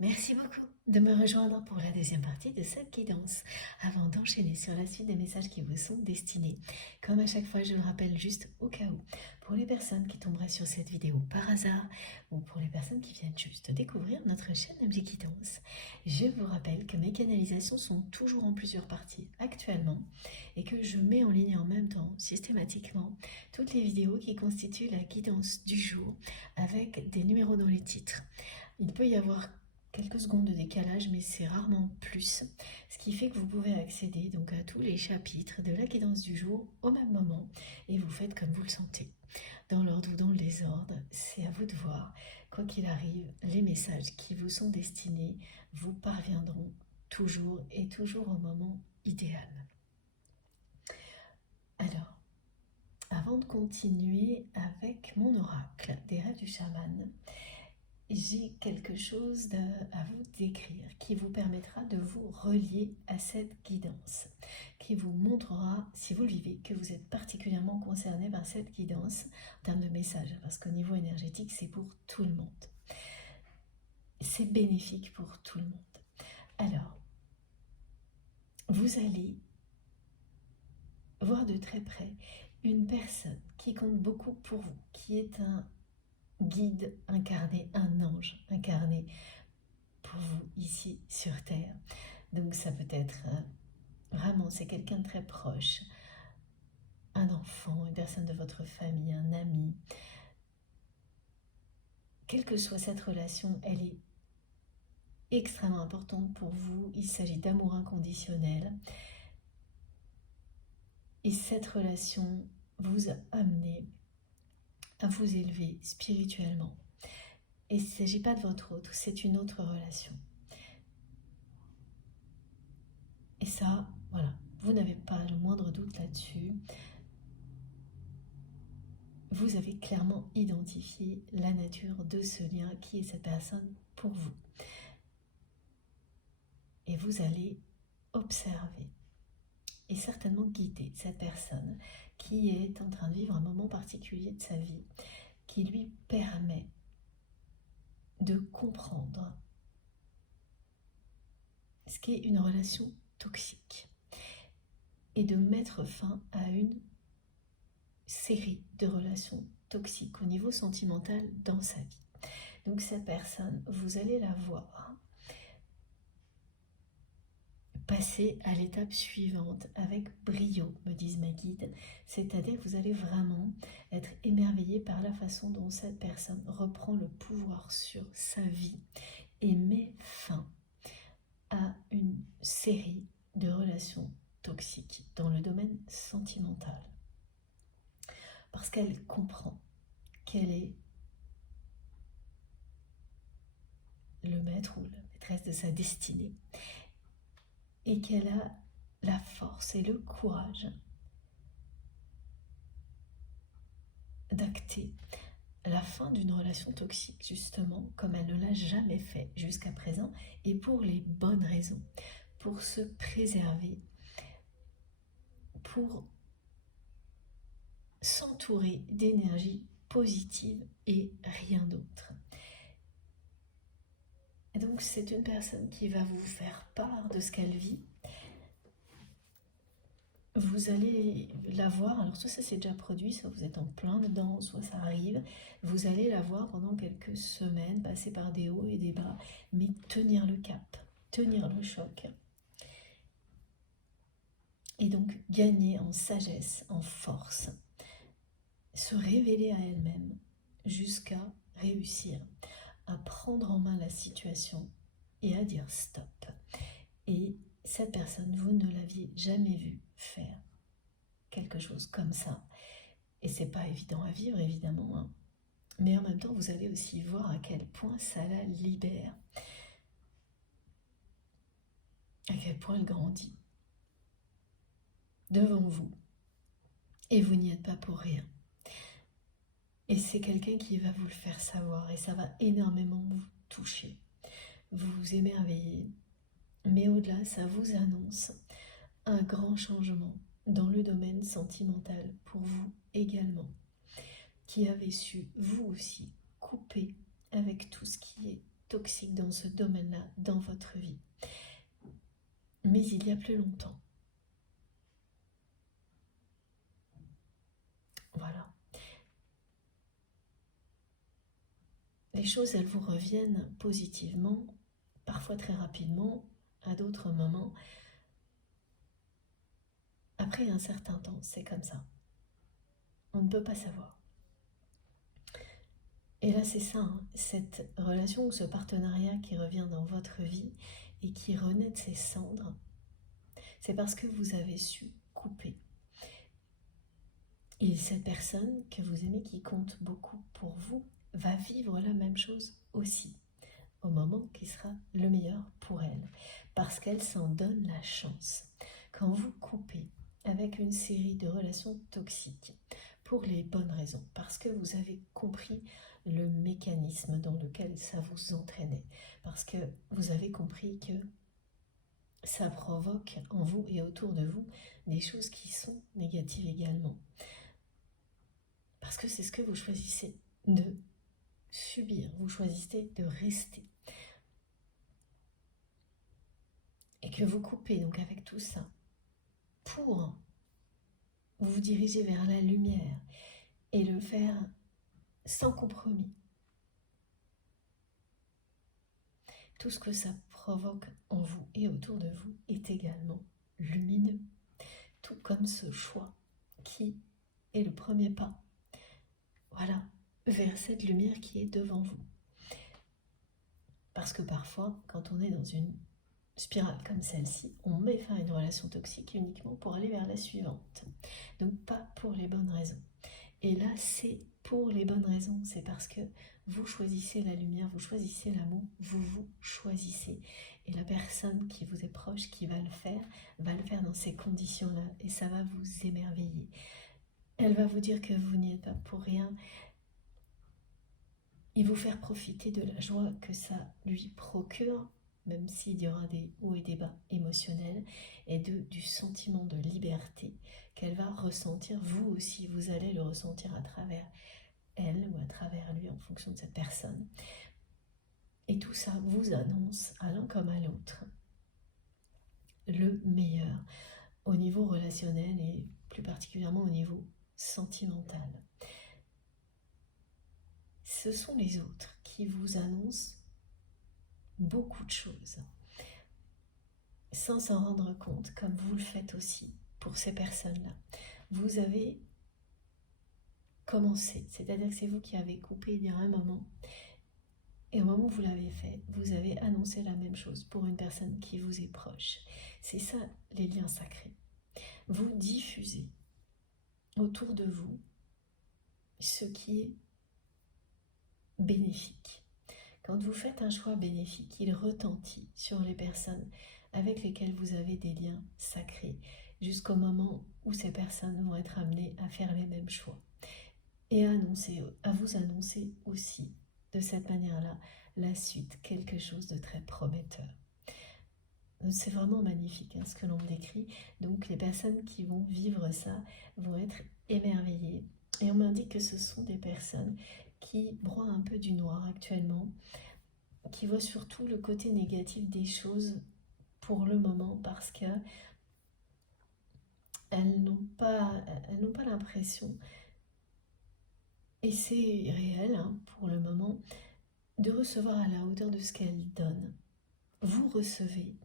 Merci beaucoup de me rejoindre pour la deuxième partie de cette guidance. Avant d'enchaîner sur la suite des messages qui vous sont destinés, comme à chaque fois, je le rappelle juste au cas où, pour les personnes qui tomberaient sur cette vidéo par hasard ou pour les personnes qui viennent juste découvrir notre chaîne MJ Guidance, je vous rappelle que mes canalisations sont toujours en plusieurs parties actuellement et que je mets en ligne en même temps, systématiquement, toutes les vidéos qui constituent la guidance du jour avec des numéros dans les titres. Il peut y avoir quelques secondes de décalage, mais c'est rarement plus, ce qui fait que vous pouvez accéder donc à tous les chapitres de la guidance du jour au même moment, et vous faites comme vous le sentez. Dans l'ordre ou dans le désordre, c'est à vous de voir. Quoi qu'il arrive, les messages qui vous sont destinés vous parviendront toujours et toujours au moment idéal. Alors, avant de continuer avec mon oracle des rêves du chaman, j'ai quelque chose à vous décrire qui vous permettra de vous relier à cette guidance, qui vous montrera, si vous le vivez, que vous êtes particulièrement concerné par cette guidance en termes de message, parce qu'au niveau énergétique, c'est pour tout le monde. C'est bénéfique pour tout le monde. Alors, vous allez voir de très près une personne qui compte beaucoup pour vous, qui est un guide incarné, un ange incarné pour vous ici sur Terre. Donc ça peut être vraiment, c'est quelqu'un de très proche, un enfant, une personne de votre famille, un ami. Quelle que soit cette relation, elle est extrêmement importante pour vous. Il s'agit d'amour inconditionnel. Et cette relation vous a amené à vous élever spirituellement. Et il ne s'agit pas de votre autre, c'est une autre relation. Et ça, voilà, vous n'avez pas le moindre doute là-dessus. Vous avez clairement identifié la nature de ce lien qui est cette personne pour vous. Et vous allez observer et certainement guider cette personne qui est en train de vivre un moment particulier de sa vie qui lui permet de comprendre ce qu'est une relation toxique et de mettre fin à une série de relations toxiques au niveau sentimental dans sa vie. Donc cette personne, vous allez la voir passer à l'étape suivante avec brio, me disent mes guides. C'est-à-dire que vous allez vraiment être émerveillé par la façon dont cette personne reprend le pouvoir sur sa vie et met fin à une série de relations toxiques dans le domaine sentimental. Parce qu'elle comprend qu'elle est le maître ou la maîtresse de sa destinée et qu'elle a la force et le courage d'acter la fin d'une relation toxique, justement, comme elle ne l'a jamais fait jusqu'à présent, et pour les bonnes raisons, pour se préserver, pour s'entourer d'énergie positive et rien d'autre. Et donc c'est une personne qui va vous faire part de ce qu'elle vit. Vous allez la voir, alors soit ça s'est déjà produit, soit vous êtes en plein dedans, soit ça arrive. Vous allez la voir pendant quelques semaines, passer par des hauts et des bas, mais tenir le cap, tenir le choc. Et donc gagner en sagesse, en force, se révéler à elle-même jusqu'à réussir à prendre en main la situation et à dire stop. Et cette personne, vous ne l'aviez jamais vue faire quelque chose comme ça. Et c'est pas évident à vivre, évidemment, hein. Mais en même temps, vous allez aussi voir à quel point ça la libère, à quel point elle grandit devant vous. Et vous n'y êtes pas pour rien. Et c'est quelqu'un qui va vous le faire savoir et ça va énormément vous toucher. Vous vous émerveillez, mais au-delà, ça vous annonce un grand changement dans le domaine sentimental pour vous également, qui avez su, vous aussi, couper avec tout ce qui est toxique dans ce domaine-là, dans votre vie. Mais il y a plus longtemps. Voilà. Les choses, elles vous reviennent positivement, parfois très rapidement, à d'autres moments. Après un certain temps, c'est comme ça. On ne peut pas savoir. Et là, c'est ça, hein, cette relation ou ce partenariat qui revient dans votre vie et qui renaît de ses cendres, c'est parce que vous avez su couper. Et cette personne que vous aimez, qui compte beaucoup pour vous, va vivre la même chose aussi, au moment qui sera le meilleur pour elle, parce qu'elle s'en donne la chance. Quand vous coupez avec une série de relations toxiques, pour les bonnes raisons, parce que vous avez compris le mécanisme dans lequel ça vous entraînait, parce que vous avez compris que ça provoque en vous et autour de vous des choses qui sont négatives également. Parce que c'est ce que vous choisissez de subir, vous choisissez de rester. Et que vous coupez donc avec tout ça pour vous diriger vers la lumière et le faire sans compromis. Tout ce que ça provoque en vous et autour de vous est également lumineux, tout comme ce choix qui est le premier pas, voilà, vers cette lumière qui est devant vous. Parce que parfois, quand on est dans une spirale comme celle-ci, on met fin à une relation toxique uniquement pour aller vers la suivante. Donc pas pour les bonnes raisons. Et là, c'est pour les bonnes raisons. C'est parce que vous choisissez la lumière, vous choisissez l'amour, vous vous choisissez. Et la personne qui vous est proche, qui va le faire dans ces conditions-là. Et ça va vous émerveiller. Elle va vous dire que vous n'y êtes pas pour rien. Et vous faire profiter de la joie que ça lui procure, même s'il y aura des hauts et des bas émotionnels, et du sentiment de liberté qu'elle va ressentir. Vous aussi, vous allez le ressentir à travers elle ou à travers lui, en fonction de cette personne. Et tout ça vous annonce, à l'un comme à l'autre, le meilleur au niveau relationnel et plus particulièrement au niveau sentimental. Ce sont les autres qui vous annoncent beaucoup de choses, sans s'en rendre compte, comme vous le faites aussi pour ces personnes-là. Vous avez commencé, c'est-à-dire que c'est vous qui avez coupé il y a un moment, et au moment où vous l'avez fait, vous avez annoncé la même chose pour une personne qui vous est proche. C'est ça, les liens sacrés. Vous diffusez autour de vous ce qui est bénéfique. Quand vous faites un choix bénéfique, il retentit sur les personnes avec lesquelles vous avez des liens sacrés, jusqu'au moment où ces personnes vont être amenées à faire les mêmes choix. Et à vous annoncer aussi, de cette manière-là, la suite, quelque chose de très prometteur. C'est vraiment magnifique, hein, ce que l'on décrit. Donc les personnes qui vont vivre ça vont être émerveillées. Et on m'indique que ce sont des personnes qui broient un peu du noir actuellement, qui voient surtout le côté négatif des choses pour le moment, parce qu'elles n'ont pas l'impression, et c'est réel, hein, pour le moment, de recevoir à la hauteur de ce qu'elles donnent. Vous recevez,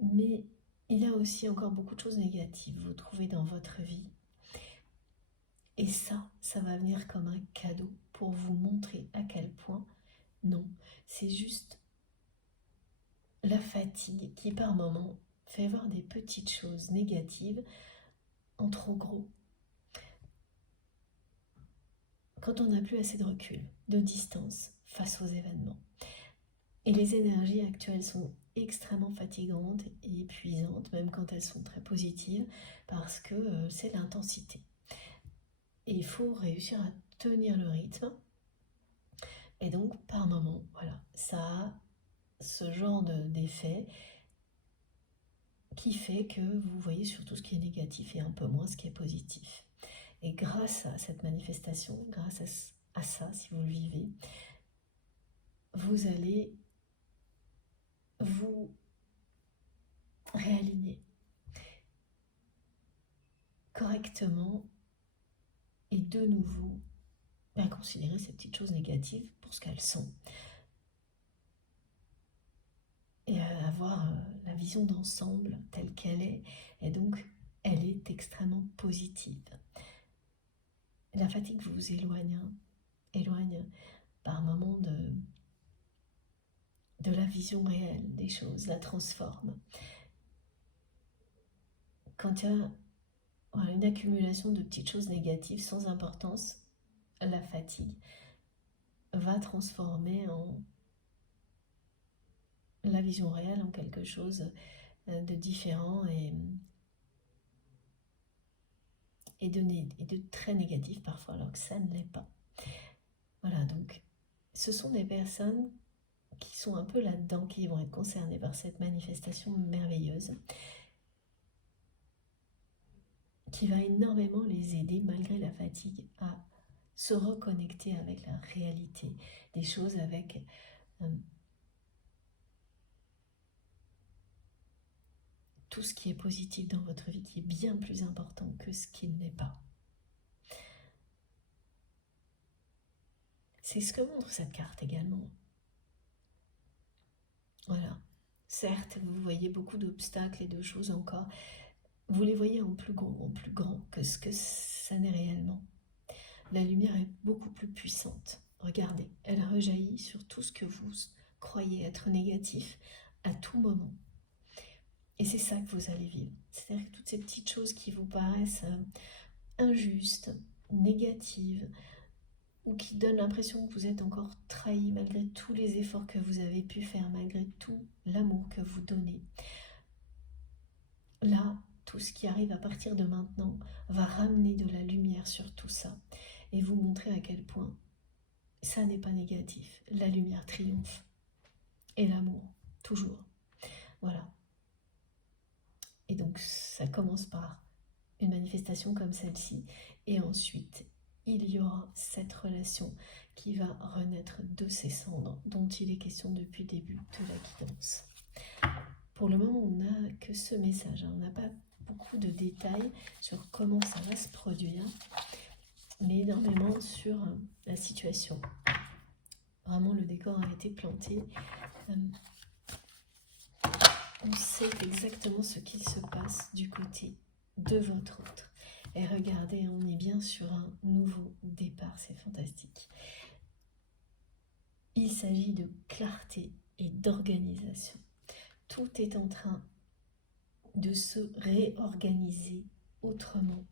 mais il y a aussi encore beaucoup de choses négatives, vous trouvez dans votre vie. Et ça va venir comme un cadeau pour vous montrer à quel point, non, c'est juste la fatigue qui par moments fait voir des petites choses négatives en trop gros. Quand on n'a plus assez de recul, de distance face aux événements. Et les énergies actuelles sont extrêmement fatigantes et épuisantes, même quand elles sont très positives, parce que c'est l'intensité. Et il faut réussir à tenir le rythme. Et donc, par moment, voilà, ça a ce genre d'effet qui fait que vous voyez surtout ce qui est négatif et un peu moins ce qui est positif. Et grâce à cette manifestation, grâce à ça, si vous le vivez, vous allez vous réaligner correctement et de nouveau considérer ces petites choses négatives pour ce qu'elles sont et avoir la vision d'ensemble telle qu'elle est, et donc elle est extrêmement positive. La fatigue vous éloigne par moments de la vision réelle des choses, la transforme. Quand il y a une accumulation de petites choses négatives sans importance, la fatigue va transformer la vision réelle en quelque chose de différent et de très négatif parfois, alors que ça ne l'est pas. Voilà, donc ce sont des personnes qui sont un peu là-dedans, qui vont être concernées par cette manifestation merveilleuse, qui va énormément les aider, malgré la fatigue, à se reconnecter avec la réalité des choses, avec tout ce qui est positif dans votre vie, qui est bien plus important que ce qui ne l'est pas. C'est ce que montre cette carte également. Voilà. Certes, vous voyez beaucoup d'obstacles et de choses encore. Vous les voyez en plus grand que ce que ça n'est réellement. La lumière est beaucoup plus puissante. Regardez, elle rejaillit sur tout ce que vous croyez être négatif à tout moment. Et c'est ça que vous allez vivre. C'est-à-dire que toutes ces petites choses qui vous paraissent injustes, négatives, ou qui donnent l'impression que vous êtes encore trahi malgré tous les efforts que vous avez pu faire, malgré tout l'amour que vous donnez. Là, tout ce qui arrive à partir de maintenant va ramener de la lumière sur tout ça et vous montrer à quel point ça n'est pas négatif. La lumière triomphe et l'amour, toujours. Voilà. Et donc ça commence par une manifestation comme celle-ci et ensuite il y aura cette relation qui va renaître de ses cendres dont il est question depuis le début de la guidance. Pour le moment, on n'a que ce message, on n'a pas beaucoup de détails sur comment ça va se produire, mais énormément sur la situation. Vraiment, le décor a été planté. On sait exactement ce qu'il se passe du côté de votre autre. Et regardez, on est bien sur un nouveau départ, c'est fantastique. Il s'agit de clarté et d'organisation. Tout est en train de se réorganiser autrement,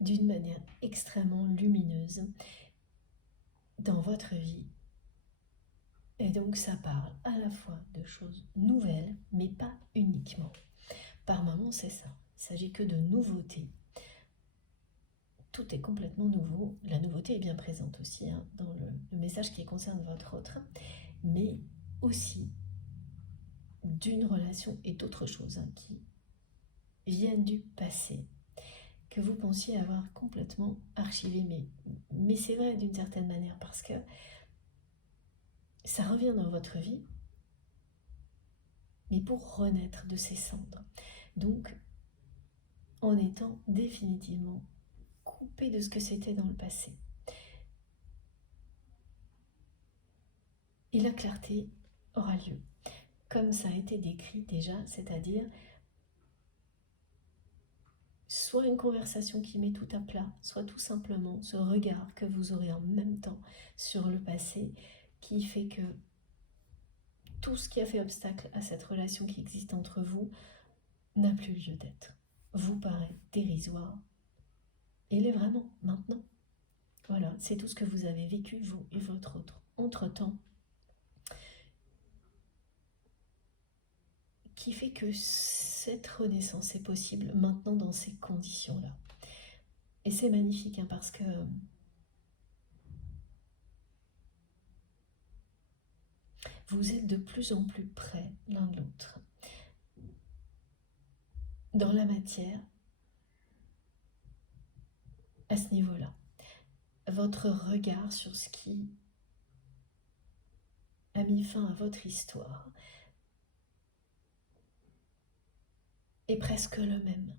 d'une manière extrêmement lumineuse dans votre vie. Et donc ça parle à la fois de choses nouvelles, mais pas uniquement. Par moments, c'est ça. Il ne s'agit que de nouveautés. Tout est complètement nouveau. La nouveauté est bien présente aussi dans le message qui concerne votre autre, mais aussi d'une relation et d'autres choses qui viennent du passé, que vous pensiez avoir complètement archivé. Mais c'est vrai d'une certaine manière, parce que ça revient dans votre vie, mais pour renaître de ses cendres. Donc, en étant définitivement coupé de ce que c'était dans le passé. Et la clarté aura lieu, comme ça a été décrit déjà, c'est-à-dire soit une conversation qui met tout à plat, soit tout simplement ce regard que vous aurez en même temps sur le passé, qui fait que tout ce qui a fait obstacle à cette relation qui existe entre vous n'a plus lieu d'être, vous paraît dérisoire. Et il est vraiment maintenant. Voilà, c'est tout ce que vous avez vécu, vous et votre autre. Entre-temps, qui fait que cette renaissance est possible maintenant dans ces conditions-là. Et c'est magnifique parce que vous êtes de plus en plus près l'un de l'autre. Dans la matière, à ce niveau-là, votre regard sur ce qui a mis fin à votre histoire est presque le même.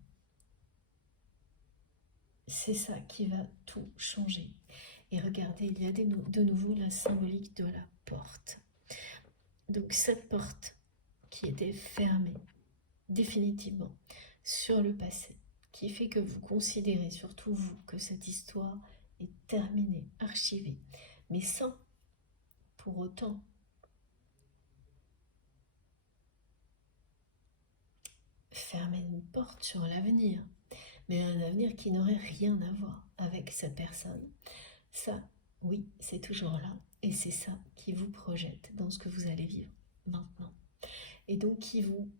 C'est ça qui va tout changer. Et regardez, il y a de nouveau la symbolique de la porte. Donc cette porte qui était fermée définitivement sur le passé, qui fait que vous considérez, surtout vous, que cette histoire est terminée, archivée, mais sans pour autant fermer une porte sur l'avenir, mais un avenir qui n'aurait rien à voir avec cette personne. Ça, oui, c'est toujours là, et c'est ça qui vous projette dans ce que vous allez vivre maintenant, et donc qui vous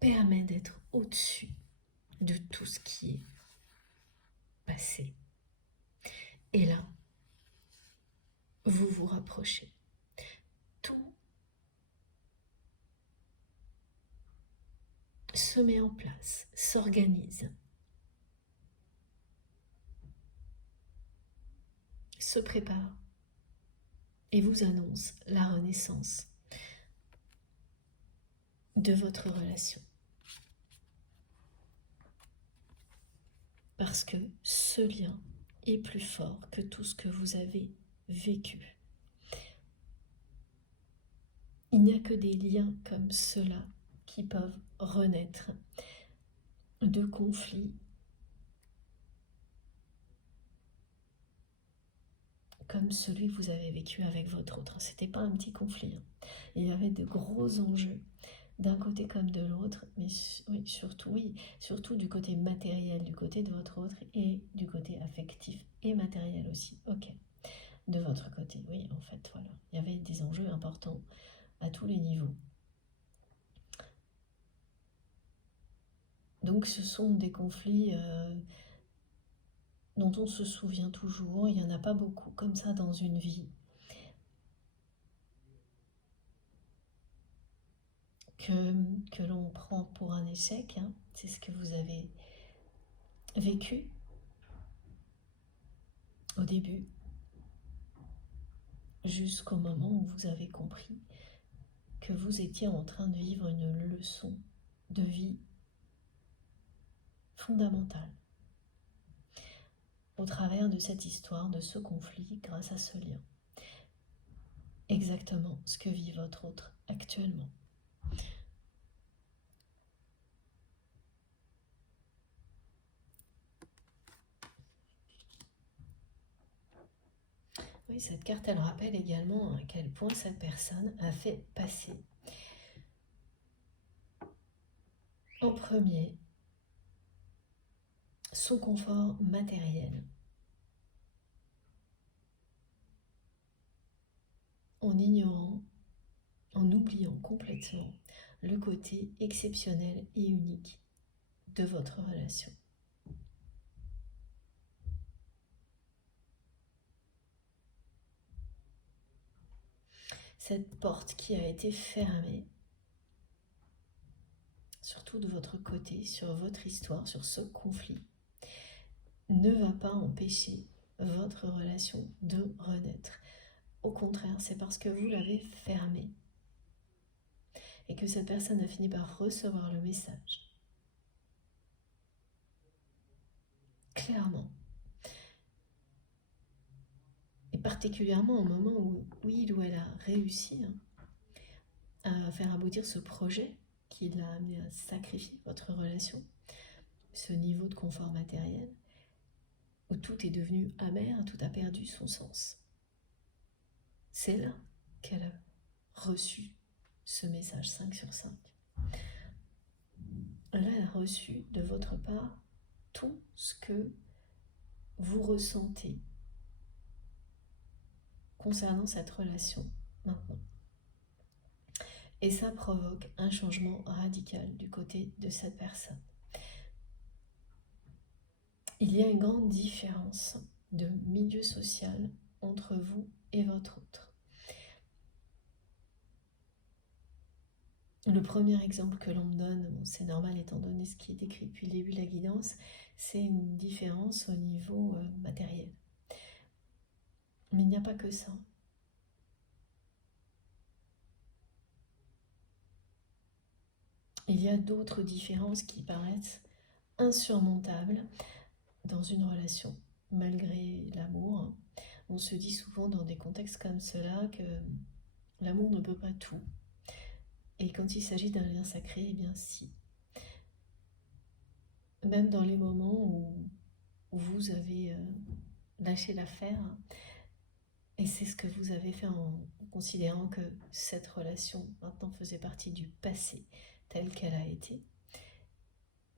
permet d'être au-dessus de tout ce qui est passé. Et là, vous vous rapprochez. Tout se met en place, s'organise, se prépare et vous annonce la renaissance de votre relation. Parce que ce lien est plus fort que tout ce que vous avez vécu. Il n'y a que des liens comme cela qui peuvent renaître de conflits comme celui que vous avez vécu avec votre autre. C'était pas un petit conflit, hein. Il y avait de gros enjeux d'un côté comme de l'autre, mais surtout du côté matériel, du côté de votre autre et du côté affectif et matériel aussi. Ok, de votre côté, oui, en fait, voilà. Il y avait des enjeux importants à tous les niveaux. Donc ce sont des conflits dont on se souvient toujours. Il n'y en a pas beaucoup comme ça dans une vie. Que l'on prend pour un échec, hein. C'est ce que vous avez vécu au début, jusqu'au moment où vous avez compris que vous étiez en train de vivre une leçon de vie fondamentale au travers de cette histoire, de ce conflit, grâce à ce lien. Exactement ce que vit votre autre actuellement. Oui, cette carte, elle rappelle également à quel point cette personne a fait passer en premier son confort matériel en ignorant, en oubliant complètement le côté exceptionnel et unique de votre relation. Cette porte qui a été fermée, surtout de votre côté, sur votre histoire, sur ce conflit, ne va pas empêcher votre relation de renaître. Au contraire, c'est parce que vous l'avez fermée et que cette personne a fini par recevoir le message. Clairement. Et particulièrement au moment où il ou elle a réussi à faire aboutir ce projet qui l'a amené à sacrifier votre relation, ce niveau de confort matériel, où tout est devenu amer, tout a perdu son sens. C'est là qu'elle a reçu ce message 5 sur 5. Là, elle a reçu de votre part tout ce que vous ressentez concernant cette relation maintenant. Et ça provoque un changement radical du côté de cette personne. Il y a une grande différence de milieu social entre vous et votre autre. Le premier exemple que l'on me donne, bon, c'est normal étant donné ce qui est écrit depuis le début de la guidance, c'est une différence au niveau matériel. Mais il n'y a pas que ça. Il y a d'autres différences qui paraissent insurmontables dans une relation, malgré l'amour. On se dit souvent dans des contextes comme cela que l'amour ne peut pas tout. Et quand il s'agit d'un lien sacré, eh bien si. Même dans les moments où vous avez lâché l'affaire, et c'est ce que vous avez fait en considérant que cette relation maintenant faisait partie du passé telle qu'elle a été,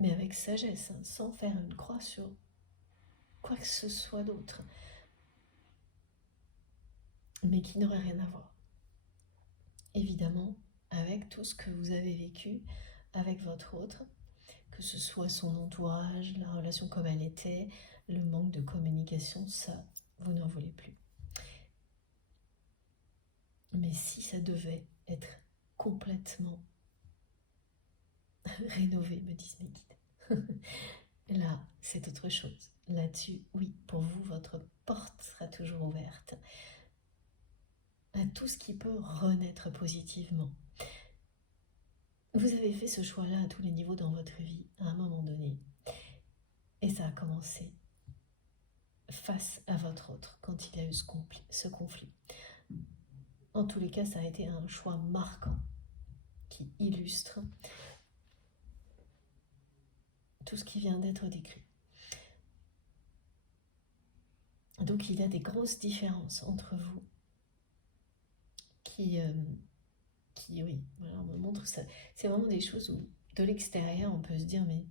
mais avec sagesse, sans faire une croix sur quoi que ce soit d'autre, mais qui n'aurait rien à voir. Évidemment, avec tout ce que vous avez vécu avec votre autre, que ce soit son entourage, la relation comme elle était, le manque de communication, ça, vous n'en voulez plus. Mais si ça devait être complètement rénové, me disent mes guides, là, c'est autre chose. Là-dessus, oui, pour vous, votre porte sera toujours ouverte à tout ce qui peut renaître positivement. Vous avez fait ce choix-là à tous les niveaux dans votre vie, à un moment donné. Et ça a commencé face à votre autre, quand il y a eu ce conflit. En tous les cas, ça a été un choix marquant qui illustre tout ce qui vient d'être décrit. Donc il y a des grosses différences entre vous qui oui, voilà, on me montre ça. C'est vraiment des choses où, de l'extérieur, on peut se dire, mais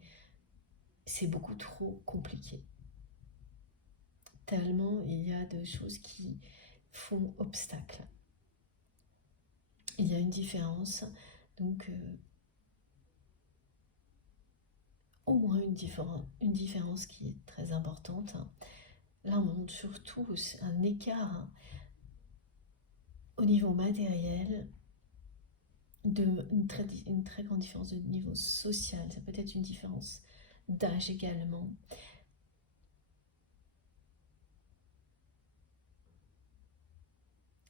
c'est beaucoup trop compliqué. Tellement il y a de choses qui font obstacle. Il y a une différence, donc au moins une différence qui est très importante. Là, on montre surtout un écart au niveau matériel, une très grande différence de niveau social. Ça peut être une différence d'âge également.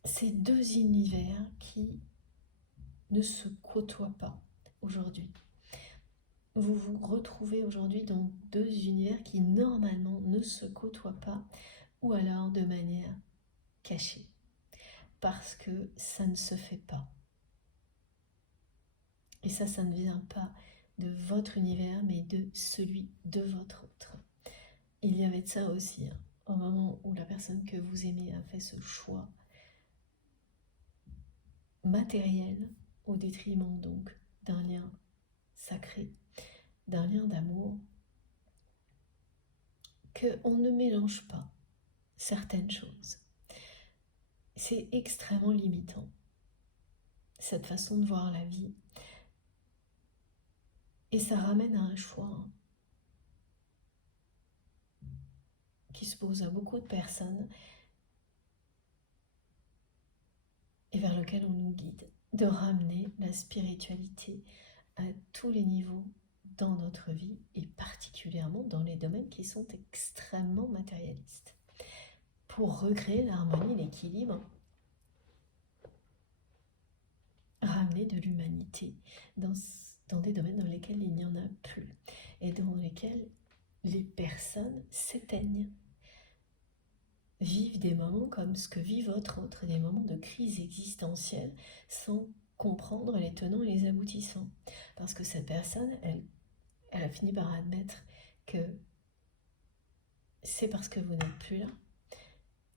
Ces deux univers qui ne se côtoient pas aujourd'hui. Vous vous retrouvez aujourd'hui dans deux univers qui normalement ne se côtoient pas, ou alors de manière cachée, parce que ça ne se fait pas. Et ça ne vient pas de votre univers, mais de celui de votre autre. Il y avait de ça aussi, au moment où la personne que vous aimez a fait ce choix matériel au détriment donc d'un lien sacré, d'un lien d'amour, qu'on ne mélange pas certaines choses. C'est extrêmement limitant, cette façon de voir la vie. Et ça ramène à un choix qui se pose à beaucoup de personnes et vers lequel on nous guide, de ramener la spiritualité à tous les niveaux dans notre vie et particulièrement dans les domaines qui sont extrêmement matérialistes, pour recréer l'harmonie, l'équilibre, ramener de l'humanité dans des domaines dans lesquels il n'y en a plus et dans lesquels les personnes s'éteignent, vivent des moments comme ce que vit votre autre, des moments de crise existentielle sans comprendre les tenants et les aboutissants. Parce que cette personne, elle a fini par admettre que c'est parce que vous n'êtes plus là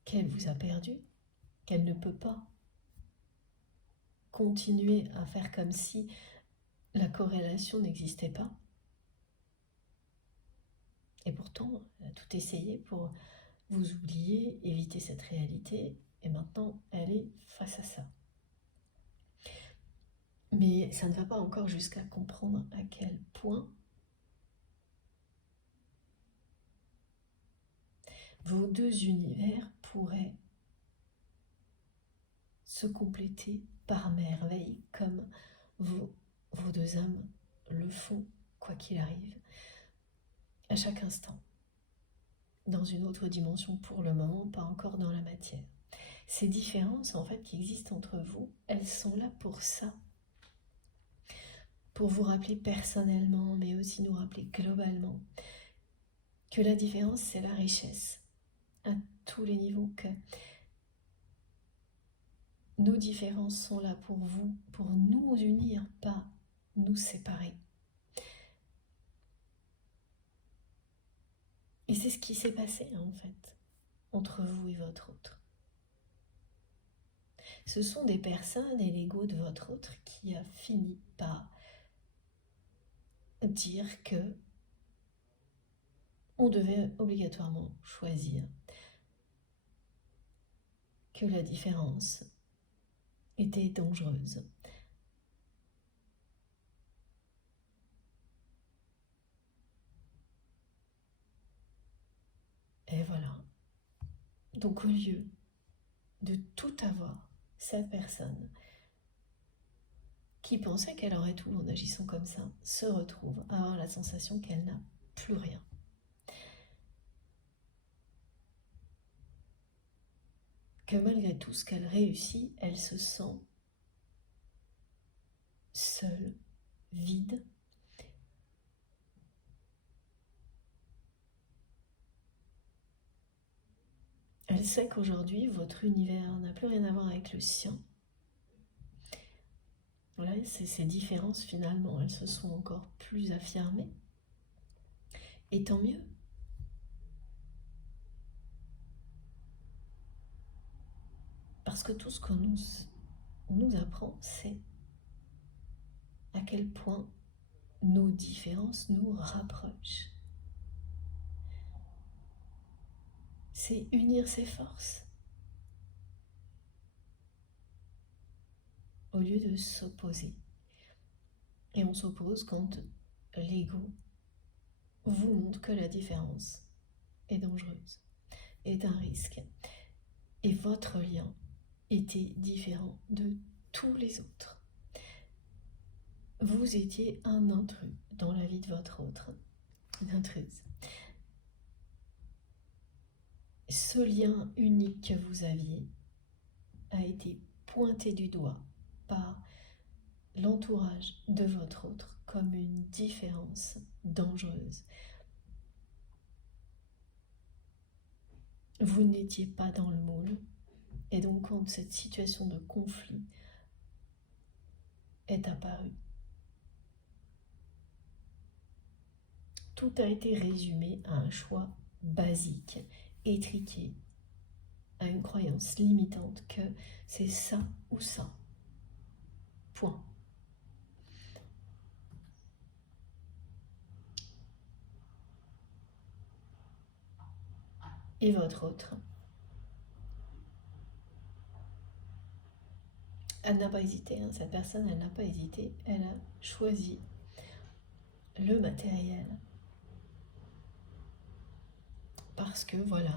qu'elle vous a perdu, qu'elle ne peut pas continuer à faire comme si la corrélation n'existait pas. Et pourtant, elle a tout essayé pour vous oublier, éviter cette réalité, et maintenant, elle est face à ça. Mais ça ne va pas encore jusqu'à comprendre à quel point vos deux univers pourraient se compléter par merveille comme vos deux âmes le font, quoi qu'il arrive, à chaque instant, dans une autre dimension pour le moment, pas encore dans la matière. Ces différences en fait qui existent entre vous, elles sont là pour ça, pour vous rappeler personnellement, mais aussi nous rappeler globalement que la différence, c'est la richesse à tous les niveaux, que nos différences sont là pour vous, pour nous unir, pas nous séparer. Et c'est ce qui s'est passé en fait entre vous et votre autre. Ce sont des personnes et l'ego de votre autre qui a fini par dire que on devait obligatoirement choisir, que la différence était dangereuse. Et voilà. Donc au lieu de tout avoir, cette personne qui pensait qu'elle aurait tout en agissant comme ça se retrouve à avoir la sensation qu'elle n'a plus rien. Que malgré tout ce qu'elle réussit, elle se sent seule, vide. Elle sait qu'aujourd'hui, votre univers n'a plus rien à voir avec le sien. Voilà, ces différences, finalement, elles se sont encore plus affirmées. Et tant mieux. Parce que tout ce qu'on nous apprend, c'est à quel point nos différences nous rapprochent. C'est unir ses forces au lieu de s'opposer. Et on s'oppose quand l'ego vous montre que la différence est dangereuse, est un risque. Et votre lien était différent de tous les autres. Vous étiez un intrus dans la vie de votre autre, une intruse. Ce lien unique que vous aviez a été pointé du doigt par l'entourage de votre autre comme une différence dangereuse. Vous n'étiez pas dans le moule, et donc quand cette situation de conflit est apparue, tout a été résumé à un choix basique, étriqué, à une croyance limitante que c'est ça ou ça. Point. Et votre autre, elle n'a pas hésité, hein, cette personne, elle n'a pas hésité, elle a choisi le matériel. Parce que voilà,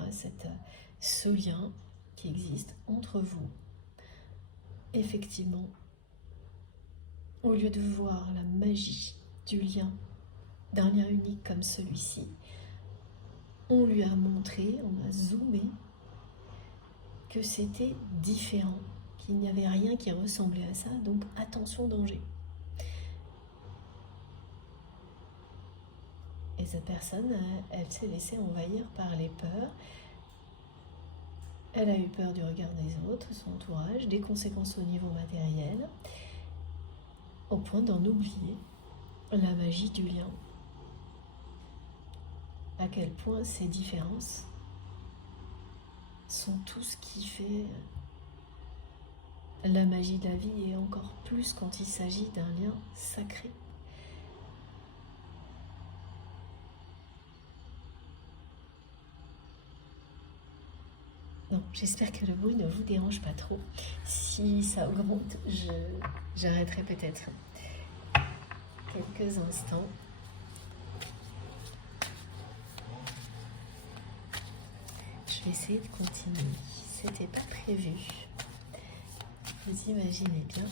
ce lien qui existe entre vous, effectivement, au lieu de voir la magie du lien, d'un lien unique comme celui-ci, on lui a montré, on a zoomé que c'était différent, qu'il n'y avait rien qui ressemblait à ça, donc attention, danger. Et cette personne, elle s'est laissée envahir par les peurs. Elle a eu peur du regard des autres, son entourage, des conséquences au niveau matériel, au point d'en oublier la magie du lien. À quel point ces différences sont tout ce qui fait la magie de la vie, et encore plus quand il s'agit d'un lien sacré. Non, j'espère que le bruit ne vous dérange pas trop. Si ça augmente, j'arrêterai peut-être quelques instants. Je vais essayer de continuer. C'était pas prévu. Vous imaginez bien.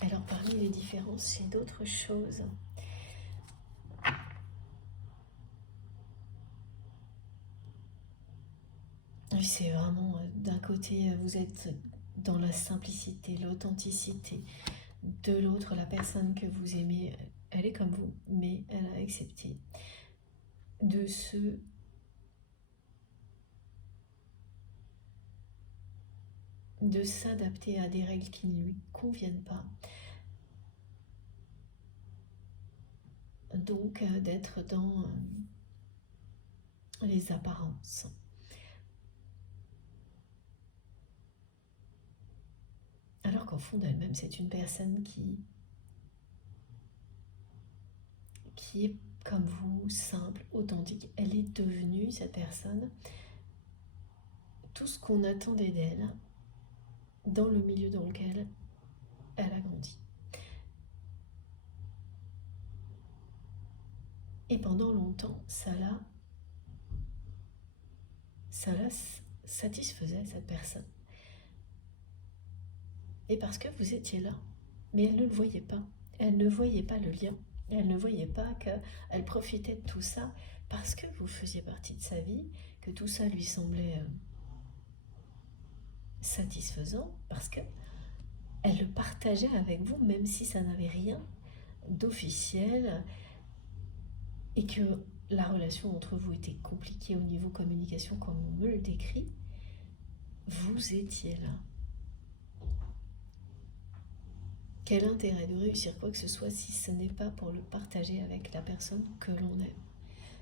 Alors parmi les différences, j'ai d'autres choses. C'est vraiment d'un côté, vous êtes dans la simplicité, l'authenticité. De l'autre, la personne que vous aimez, elle est comme vous, mais elle a accepté de s'adapter à des règles qui ne lui conviennent pas. Donc, d'être dans les apparences. Alors qu'au fond d'elle-même, c'est une personne qui est comme vous, simple, authentique. Elle est devenue, cette personne, tout ce qu'on attendait d'elle dans le milieu dans lequel elle a grandi. Et pendant longtemps, ça la satisfaisait, cette personne. Et parce que vous étiez là, mais elle ne le voyait pas. Elle ne voyait pas le lien. Elle ne voyait pas qu'elle profitait de tout ça parce que vous faisiez partie de sa vie, que tout ça lui semblait satisfaisant, parce que elle le partageait avec vous, même si ça n'avait rien d'officiel, et que la relation entre vous était compliquée au niveau communication, comme on me le décrit. Vous étiez là. Quel intérêt de réussir quoi que ce soit si ce n'est pas pour le partager avec la personne que l'on aime?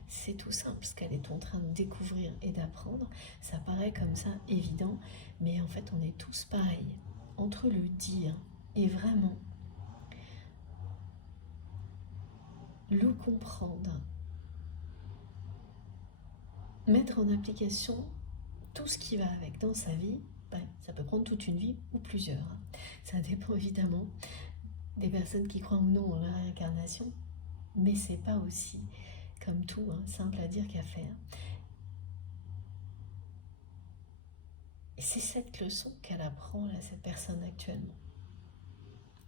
C'est tout simple, ce qu'elle est en train de découvrir et d'apprendre. Ça paraît comme ça évident, mais en fait on est tous pareils. Entre le dire et vraiment le comprendre, mettre en application tout ce qui va avec dans sa vie, ça peut prendre toute une vie ou plusieurs. Ça dépend évidemment des personnes qui croient ou non en la réincarnation, mais c'est pas aussi, comme tout, simple à dire qu'à faire. Et c'est cette leçon qu'elle apprend là, cette personne actuellement.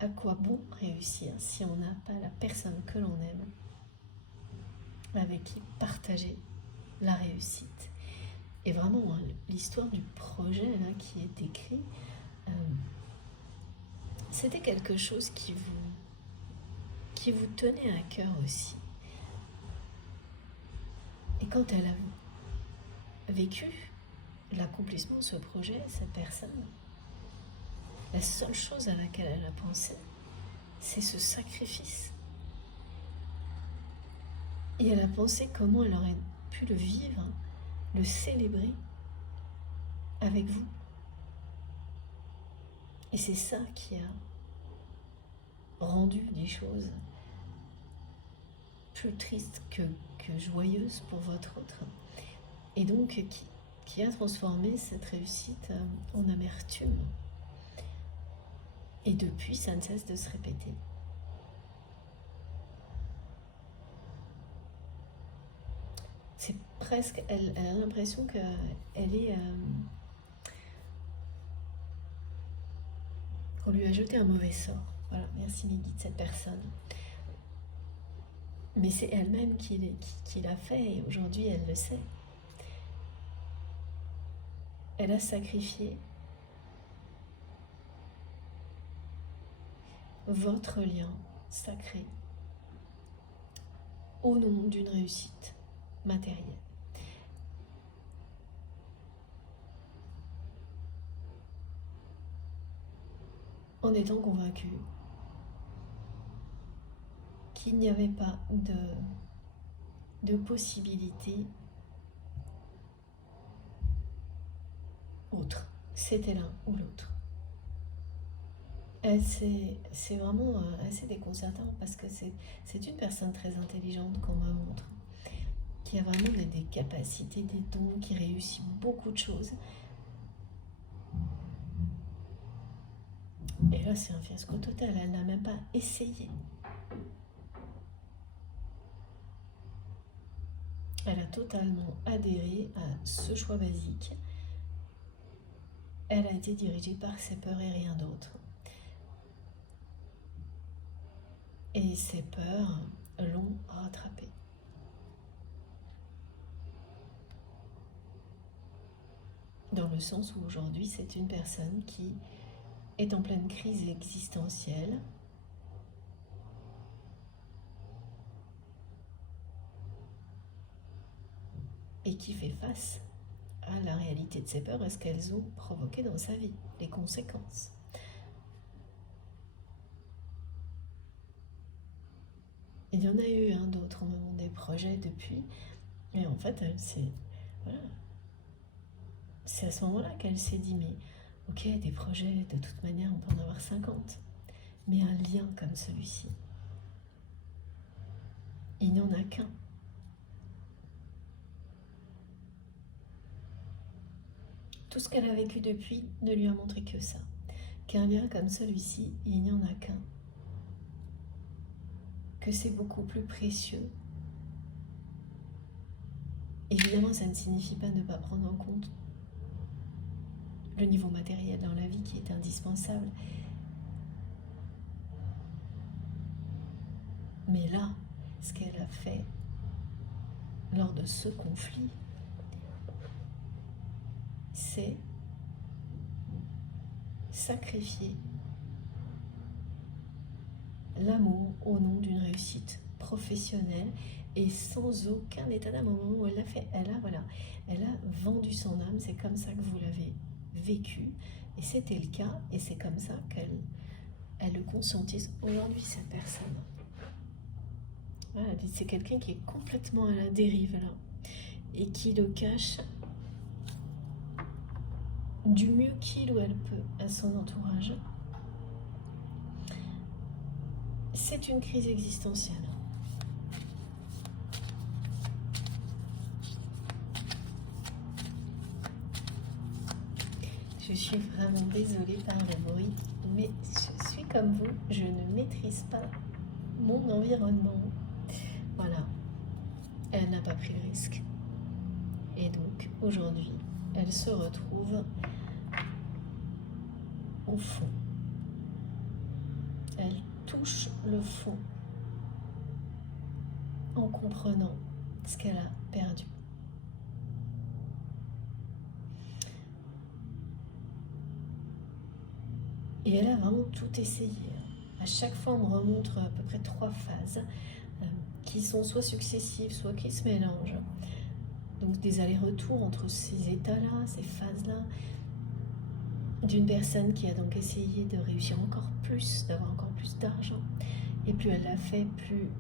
À quoi bon réussir si on n'a pas la personne que l'on aime avec qui partager la réussite? Et vraiment, l'histoire du projet là, qui est écrit, c'était quelque chose qui vous tenait à cœur aussi. Et quand elle a vécu l'accomplissement de ce projet, cette personne, la seule chose à laquelle elle a pensé, c'est ce sacrifice. Et elle a pensé comment elle aurait pu le vivre, le célébrer avec vous. Et c'est ça qui a rendu les choses plus tristes que joyeuses pour votre autre. Et donc qui a transformé cette réussite en amertume. Et depuis, ça ne cesse de se répéter. C'est presque, elle a l'impression qu'elle est... qu'on lui a jeté un mauvais sort. Voilà, merci les guides, cette personne. Mais c'est elle-même qui l'a fait et aujourd'hui elle le sait. Elle a sacrifié votre lien sacré au nom d'une réussite matérielle. En étant convaincu qu'il n'y avait pas de possibilité autre. C'était l'un ou l'autre. C'est vraiment assez déconcertant parce que c'est une personne très intelligente qu'on me montre, qui a vraiment des capacités, des dons, qui réussit beaucoup de choses. Et là, c'est un fiasco total. Elle n'a même pas essayé. Elle a totalement adhéré à ce choix basique. Elle a été dirigée par ses peurs et rien d'autre. Et ces peurs l'ont rattrapée. Dans le sens où aujourd'hui, c'est une personne qui est en pleine crise existentielle, et qui fait face à la réalité de ses peurs et ce qu'elles ont provoqué dans sa vie, les conséquences. Il y en a eu d'autres au moment des projets depuis, et en fait, voilà, c'est à ce moment-là qu'elle s'est dit, mais ok, des projets, de toute manière, on peut en avoir 50, mais un lien comme celui-ci, il n'y en a qu'un. Tout ce qu'elle a vécu depuis ne lui a montré que ça. Qu'un lien comme celui-ci, il n'y en a qu'un. Que c'est beaucoup plus précieux. Évidemment, ça ne signifie pas ne pas prendre en compte le niveau matériel dans la vie qui est indispensable. Mais là, ce qu'elle a fait lors de ce conflit, c'est sacrifier l'amour au nom d'une réussite professionnelle et sans aucun état d'âme. Au moment où elle l'a fait, elle a vendu son âme. C'est comme ça que vous l'avez vécu et c'était le cas, et c'est comme ça qu'elle le conscientise aujourd'hui, cette personne. Voilà, c'est quelqu'un qui est complètement à la dérive là et qui le cache du mieux qu'il ou elle peut à son entourage. C'est une crise existentielle. Je suis vraiment désolée par le bruit, mais je suis comme vous, je ne maîtrise pas mon environnement. Voilà, elle n'a pas pris le risque. Et donc, aujourd'hui, elle se retrouve au fond. Elle touche le fond en comprenant ce qu'elle a perdu. Et elle a vraiment tout essayé. À chaque fois, on me remontre à peu près 3 phases qui sont soit successives, soit qui se mélangent. Donc des allers-retours entre ces états-là, ces phases-là, d'une personne qui a donc essayé de réussir encore plus, d'avoir encore plus d'argent. Et plus elle l'a fait, plus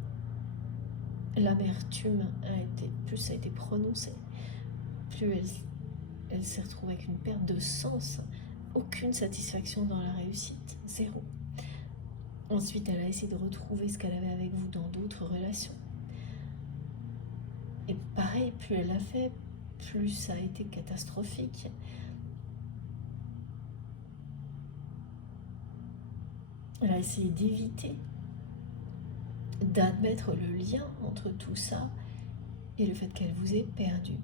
l'amertume a été prononcée, plus elle s'est retrouvée avec une perte de sens, aucune satisfaction dans la réussite, zéro. Ensuite, elle a essayé de retrouver ce qu'elle avait avec vous dans d'autres relations. Et pareil, plus elle l'a fait, plus ça a été catastrophique. Elle a essayé d'éviter, d'admettre le lien entre tout ça et le fait qu'elle vous ait perdu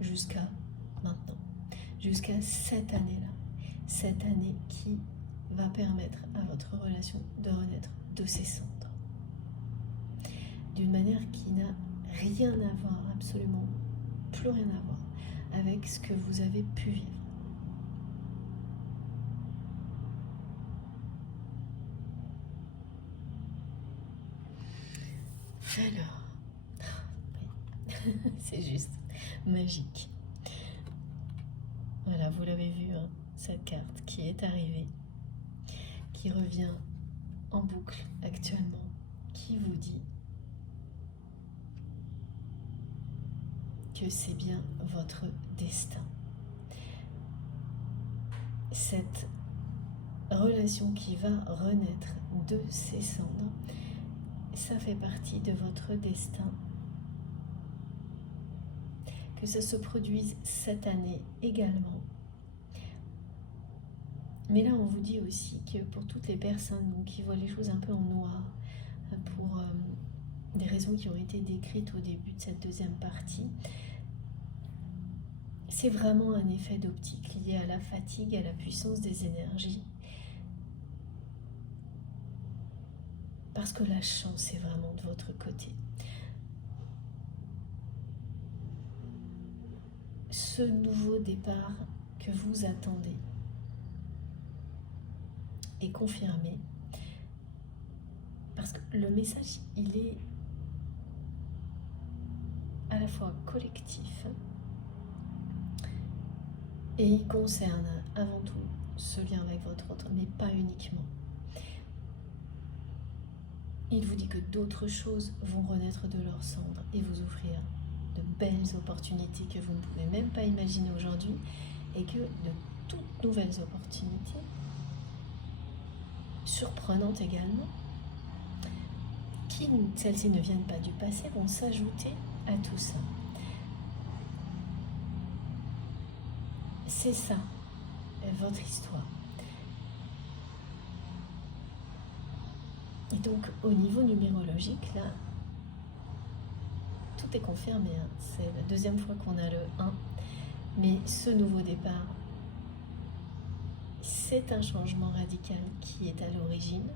jusqu'à maintenant, jusqu'à cette année-là. Cette année qui va permettre à votre relation de renaître de ses cendres. D'une manière qui n'a rien à voir, absolument plus rien à voir avec ce que vous avez pu vivre. Alors, c'est juste magique. Voilà, vous l'avez vu, cette carte qui est arrivée, qui revient en boucle actuellement, qui vous dit que c'est bien votre destin. Cette relation qui va renaître de ses cendres, ça fait partie de votre destin. Que ça se produise cette année également. Mais là, on vous dit aussi que pour toutes les personnes qui voient les choses un peu en noir, pour des raisons qui ont été décrites au début de cette deuxième partie, c'est vraiment un effet d'optique lié à la fatigue, à la puissance des énergies. Parce que la chance est vraiment de votre côté. Ce nouveau départ que vous attendez est confirmé, parce que le message, il est à la fois collectif et il concerne avant tout ce lien avec votre autre, mais pas uniquement. Il vous dit que d'autres choses vont renaître de leur cendre et vous offrir de belles opportunités que vous ne pouvez même pas imaginer aujourd'hui, et que de toutes nouvelles opportunités, surprenantes également, qui, celles-ci ne viennent pas du passé, vont s'ajouter à tout ça. C'est ça, votre histoire. Et donc, au niveau numérologique, là, tout est confirmé. Hein. C'est la deuxième fois qu'on a le 1. Mais ce nouveau départ, c'est un changement radical qui est à l'origine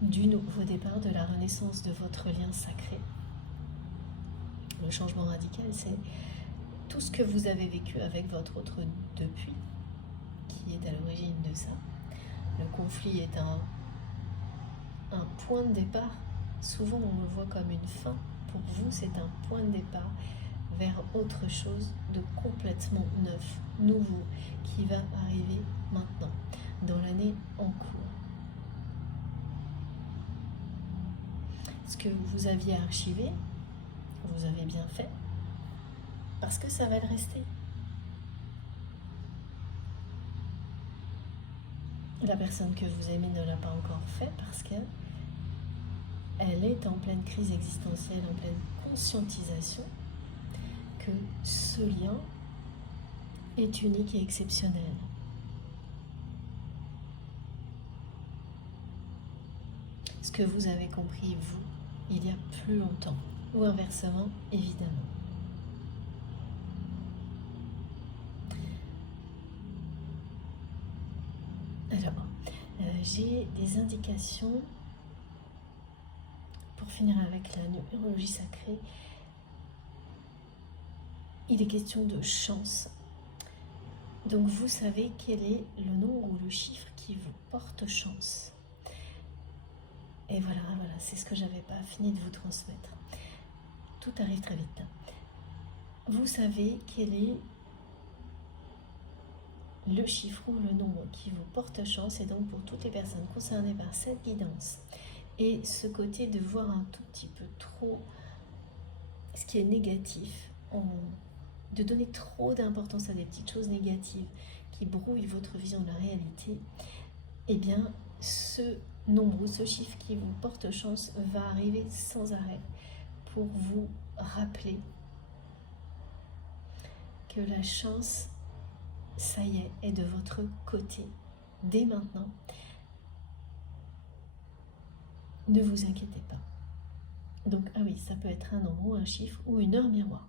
du nouveau départ, de la renaissance de votre lien sacré. Le changement radical, c'est tout ce que vous avez vécu avec votre autre depuis, qui est à l'origine de ça. Le conflit est un point de départ. Souvent, on le voit comme une fin. Pour vous, c'est un point de départ vers autre chose de complètement neuf, nouveau, qui va arriver maintenant, dans l'année en cours. Ce que vous aviez archivé, vous avez bien fait, parce que ça va le rester. La personne que vous aimez ne l'a pas encore fait parce qu'elle est en pleine crise existentielle, en pleine conscientisation que ce lien est unique et exceptionnel. Ce que vous avez compris, vous, il y a plus longtemps, ou inversement, évidemment. Alors, j'ai des indications pour finir avec la numérologie sacrée. Il est question de chance. Donc vous savez quel est le nombre ou le chiffre qui vous porte chance. Et voilà, c'est ce que j'avais pas fini de vous transmettre. Tout arrive très vite. Vous savez quel est le chiffre ou le nombre qui vous porte chance, et donc pour toutes les personnes concernées par cette guidance, et ce côté de voir un tout petit peu trop ce qui est négatif, de donner trop d'importance à des petites choses négatives qui brouillent votre vision de la réalité, eh bien ce nombre ou ce chiffre qui vous porte chance va arriver sans arrêt pour vous rappeler que la chance, ça y est de votre côté dès maintenant. Ne vous inquiétez pas. Donc, ah oui, ça peut être un nombre ou un chiffre ou une heure miroir.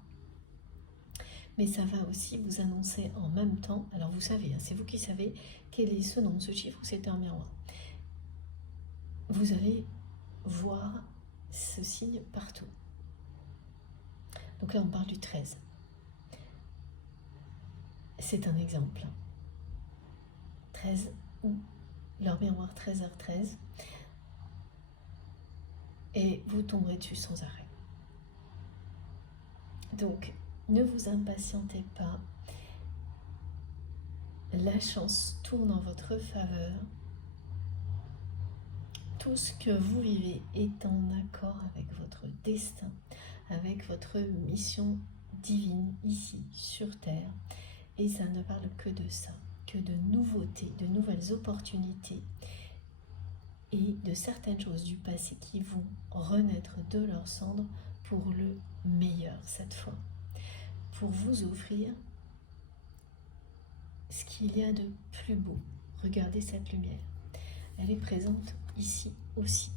Mais ça va aussi vous annoncer en même temps, alors vous savez, c'est vous qui savez quel est ce nombre, ce chiffre ou cette heure miroir. Vous allez voir ce signe partout. Donc là, on parle du 13. C'est un exemple. 13 ou l'heure miroir 13h13. Et vous tomberez dessus sans arrêt. Donc, ne vous impatientez pas. La chance tourne en votre faveur. Tout ce que vous vivez est en accord avec votre destin, avec votre mission divine ici, sur Terre. Et ça ne parle que de ça, que de nouveautés, de nouvelles opportunités et de certaines choses du passé qui vont renaître de leur cendre pour le meilleur cette fois. Pour vous offrir ce qu'il y a de plus beau. Regardez cette lumière. Elle est présente ici aussi.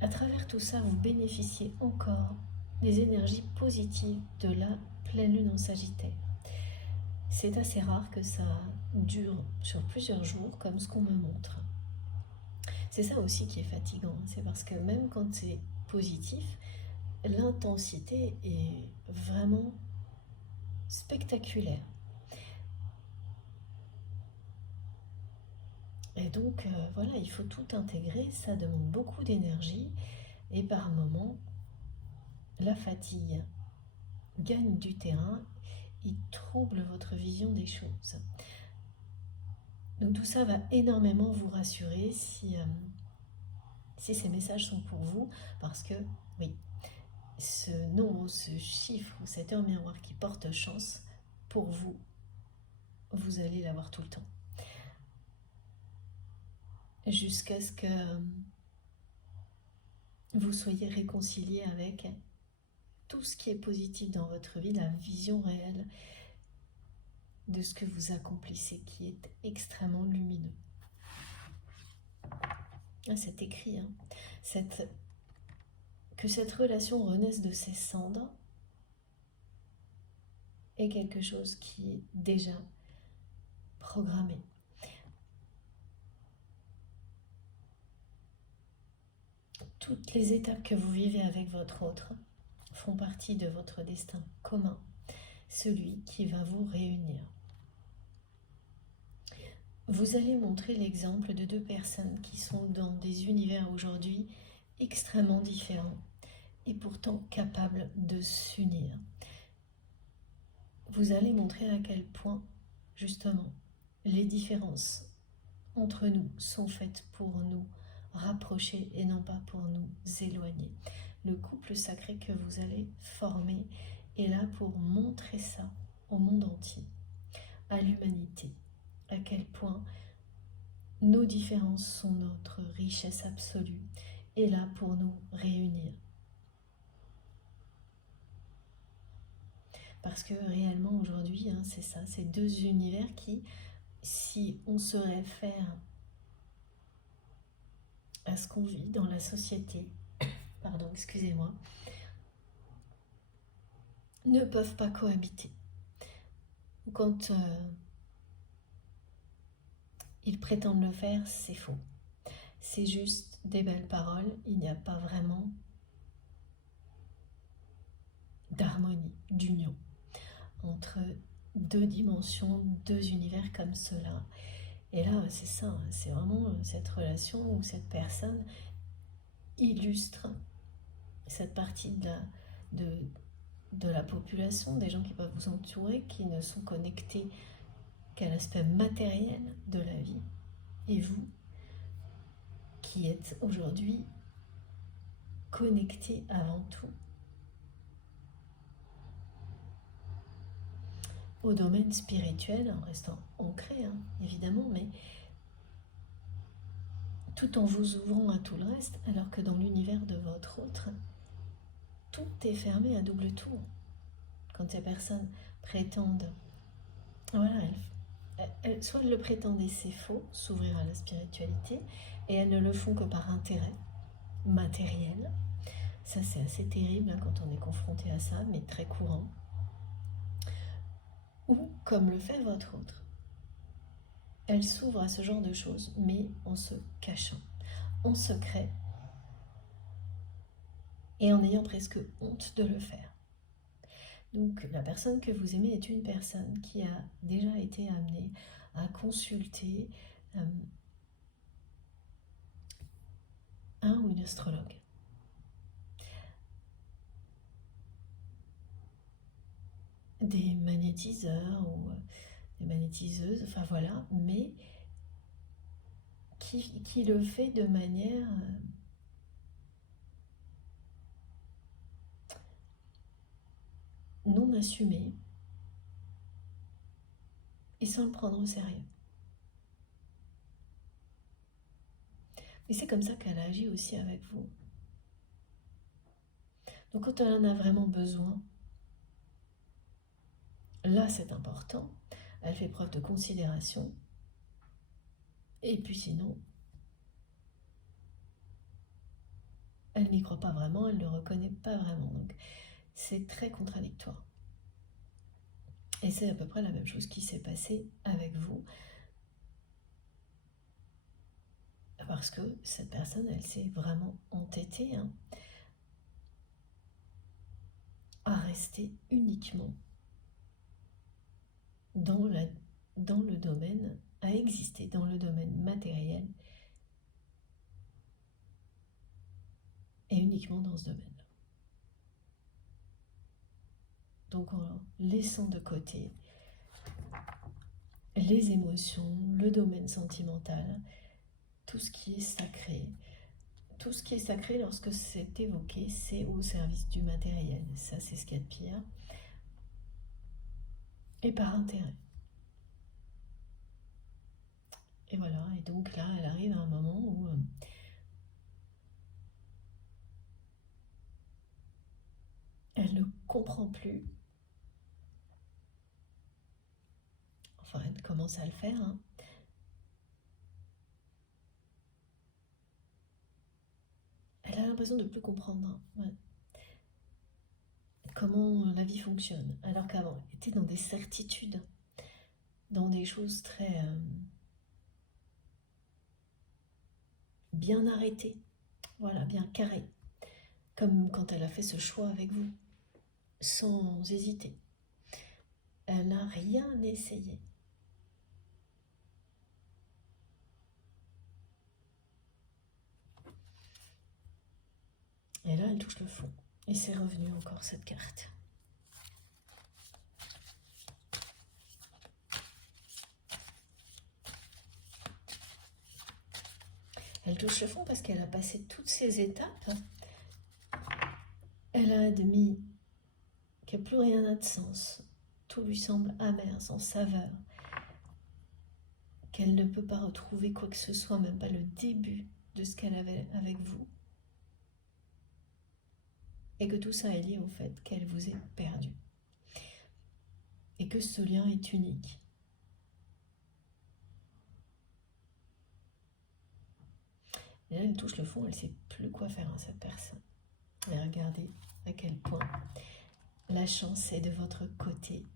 À travers tout ça, vous bénéficiez encore des énergies positives de la pleine lune en Sagittaire. C'est assez rare que ça dure sur plusieurs jours, comme ce qu'on me montre. C'est ça aussi qui est fatigant, c'est parce que même quand c'est positif, l'intensité est vraiment spectaculaire. Et donc, voilà, il faut tout intégrer, ça demande beaucoup d'énergie, et par moments, la fatigue gagne du terrain et trouble votre vision des choses. Donc tout ça va énormément vous rassurer si ces messages sont pour vous, parce que, oui, ce nombre, ce chiffre ou cette heure miroir qui porte chance, pour vous, vous allez l'avoir tout le temps. Jusqu'à ce que vous soyez réconcilié avec tout ce qui est positif dans votre vie, la vision réelle de ce que vous accomplissez, qui est extrêmement lumineux. Ah, c'est écrit, hein. Que cette relation renaisse de ses cendres est quelque chose qui est déjà programmé. Toutes les étapes que vous vivez avec votre autre font partie de votre destin commun, celui qui va vous réunir. Vous allez montrer l'exemple de deux personnes qui sont dans des univers aujourd'hui extrêmement différents et pourtant capables de s'unir. Vous allez montrer à quel point, justement, les différences entre nous sont faites pour nous rapprocher et non pas pour nous éloigner. Le couple sacré que vous allez former est là pour montrer ça au monde entier, à l'humanité, à quel point nos différences sont notre richesse absolue et là pour nous réunir. Parce que réellement aujourd'hui, c'est ça, c'est deux univers qui, si on se réfère à ce qu'on vit dans la société, pardon, excusez-moi, ne peuvent pas cohabiter. Quand ils prétendent le faire, c'est faux. C'est juste des belles paroles, il n'y a pas vraiment d'harmonie, d'union entre deux dimensions, deux univers comme cela. Et là, c'est ça, c'est vraiment cette relation où cette personne illustre cette partie de la population, des gens qui peuvent vous entourer, qui ne sont connectés qu'à l'aspect matériel de la vie. Et vous, qui êtes aujourd'hui connectés avant tout au domaine spirituel, en restant ancré, évidemment, mais tout en vous ouvrant à tout le reste, alors que dans l'univers de votre autre, tout est fermé à double tour. Quand ces personnes prétendent, voilà, soit elles le prétendent et c'est faux, s'ouvrir à la spiritualité, et elles ne le font que par intérêt matériel. Ça, c'est assez terrible quand on est confronté à ça, mais très courant. Ou comme le fait votre autre. Elle s'ouvre à ce genre de choses, mais en se cachant, en secret, et en ayant presque honte de le faire. Donc la personne que vous aimez est une personne qui a déjà été amenée à consulter un ou une astrologue. Des magnétiseurs ou des magnétiseuses, enfin voilà, mais qui le fait de manière non assumée et sans le prendre au sérieux. Et c'est comme ça qu'elle agit aussi avec vous. Donc quand elle en a vraiment besoin, là c'est important, elle fait preuve de considération, et puis sinon, elle n'y croit pas vraiment, elle ne le reconnaît pas vraiment. Donc c'est très contradictoire. Et c'est à peu près la même chose qui s'est passée avec vous. Parce que cette personne, elle s'est vraiment entêtée. à rester uniquement dans le domaine, à exister dans le domaine matériel et uniquement dans ce domaine. Donc en laissant de côté les émotions, le domaine sentimental, tout ce qui est sacré. Tout ce qui est sacré, lorsque c'est évoqué, c'est au service du matériel. Ça, c'est ce qu'il y a de pire. Et par intérêt. Et voilà, et donc là, elle arrive à un moment où elle ne comprend plus. Enfin, elle commence à le faire, hein. Elle a l'impression de ne plus comprendre, hein. Ouais. Comment la vie fonctionne. Alors qu'avant, elle était dans des certitudes, dans des choses très bien arrêtées, voilà, bien carrées. Comme quand elle a fait ce choix avec vous, sans hésiter. Elle n'a rien essayé. Et là, elle touche le fond. Et c'est revenu encore cette carte. Elle touche le fond parce qu'elle a passé toutes ces étapes. Elle a admis que plus rien n'a de sens. Tout lui semble amer, sans saveur. Qu'elle ne peut pas retrouver quoi que ce soit, même pas le début de ce qu'elle avait avec vous. Et que tout ça est lié au fait qu'elle vous ait perdu. Et que ce lien est unique. Et là, elle touche le fond, elle ne sait plus quoi faire à cette personne. Et regardez à quel point la chance est de votre côté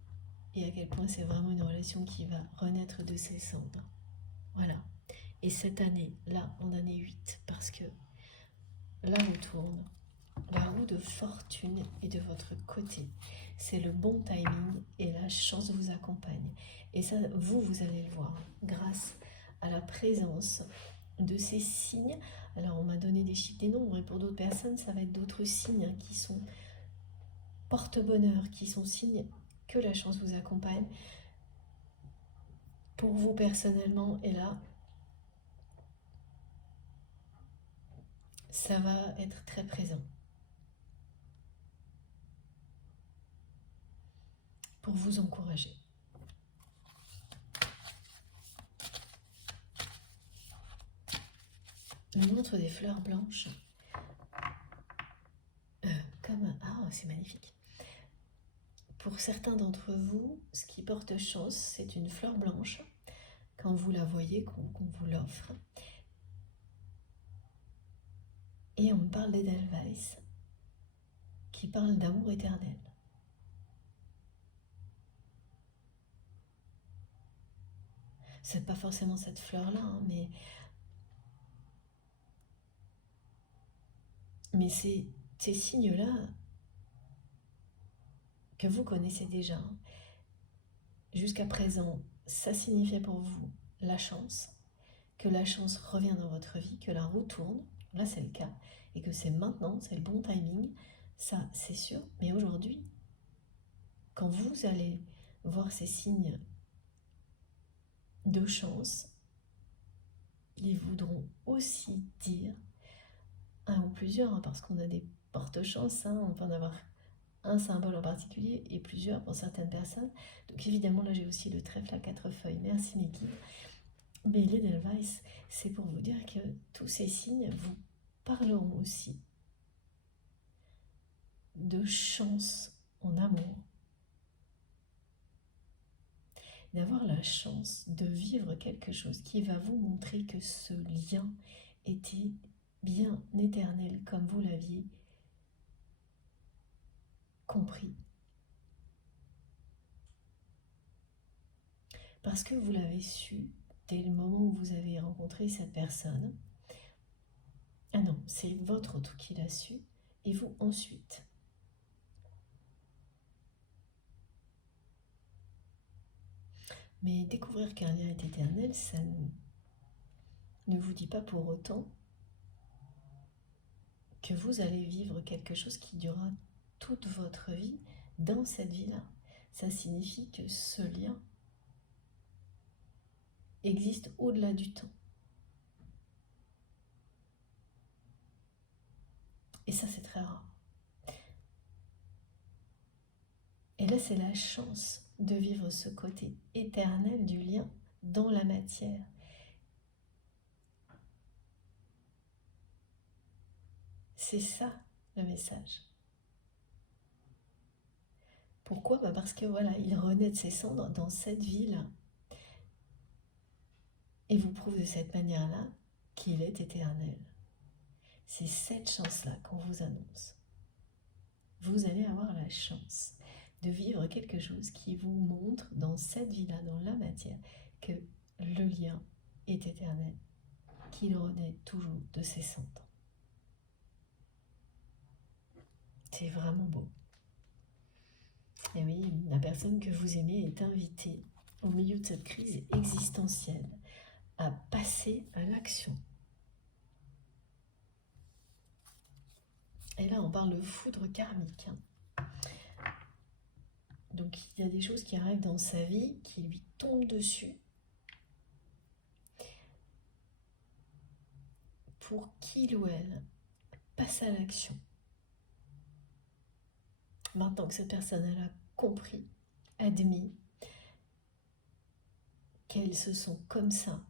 et à quel point c'est vraiment une relation qui va renaître de ses cendres. Voilà. Et cette année, là, en année 8, parce que la roue tourne, la roue de fortune est de votre côté. C'est le bon timing et la chance vous accompagne. Et ça, vous allez le voir grâce à la présence de ces signes. Alors, on m'a donné des chiffres, des nombres, et pour d'autres personnes, ça va être d'autres signes qui sont porte-bonheur, qui sont signes que la chance vous accompagne. Pour vous personnellement, et là, ça va être très présent. Pour vous encourager. Le montre des fleurs blanches. C'est magnifique. Pour certains d'entre vous, ce qui porte chance, c'est une fleur blanche. Quand vous la voyez, qu'on vous l'offre. Et on me parle d'Edelweiss, qui parle d'amour éternel. C'est pas forcément cette fleur-là, hein, mais c'est ces signes-là que vous connaissez déjà. Jusqu'à présent, ça signifiait pour vous la chance, que la chance revient dans votre vie, que la roue tourne, là c'est le cas, et que c'est maintenant, c'est le bon timing, ça c'est sûr. Mais aujourd'hui, quand vous allez voir ces signes de chance, ils voudront aussi dire, un ou plusieurs, hein, parce qu'on a des porte-chances, hein, on peut en avoir un symbole en particulier et plusieurs pour certaines personnes. Donc évidemment, là j'ai aussi le trèfle à 4 feuilles, merci mes guides. Mais l'Edelweiss, c'est pour vous dire que tous ces signes vous parleront aussi de chance en amour, d'avoir la chance de vivre quelque chose qui va vous montrer que ce lien était bien éternel comme vous l'aviez compris. Parce que vous l'avez su dès le moment où vous avez rencontré cette personne. Ah non, c'est votre autre qui l'a su, et vous ensuite. Mais découvrir qu'un lien est éternel, ça ne vous dit pas pour autant que vous allez vivre quelque chose qui durera toute votre vie dans cette vie-là. Ça signifie que ce lien existe au-delà du temps. Et ça, c'est très rare. Et là, c'est la chance de vivre ce côté éternel du lien dans la matière. C'est ça le message. Pourquoi? Parce que voilà, il renaît de ses cendres dans cette vie-là. Et vous prouve de cette manière-là qu'il est éternel. C'est cette chance-là qu'on vous annonce. Vous allez avoir la chance de vivre quelque chose qui vous montre dans cette vie-là, dans la matière, que le lien est éternel, qu'il renaît toujours de ses cendres. C'est vraiment beau. Et oui, la personne que vous aimez est invitée, au milieu de cette crise existentielle, à passer à l'action. Et là, on parle de foudre karmique. Donc, il y a des choses qui arrivent dans sa vie, qui lui tombent dessus, pour qu'il ou elle passe à l'action. Maintenant que cette personne elle a compris, admis qu'elles se sont comme ça,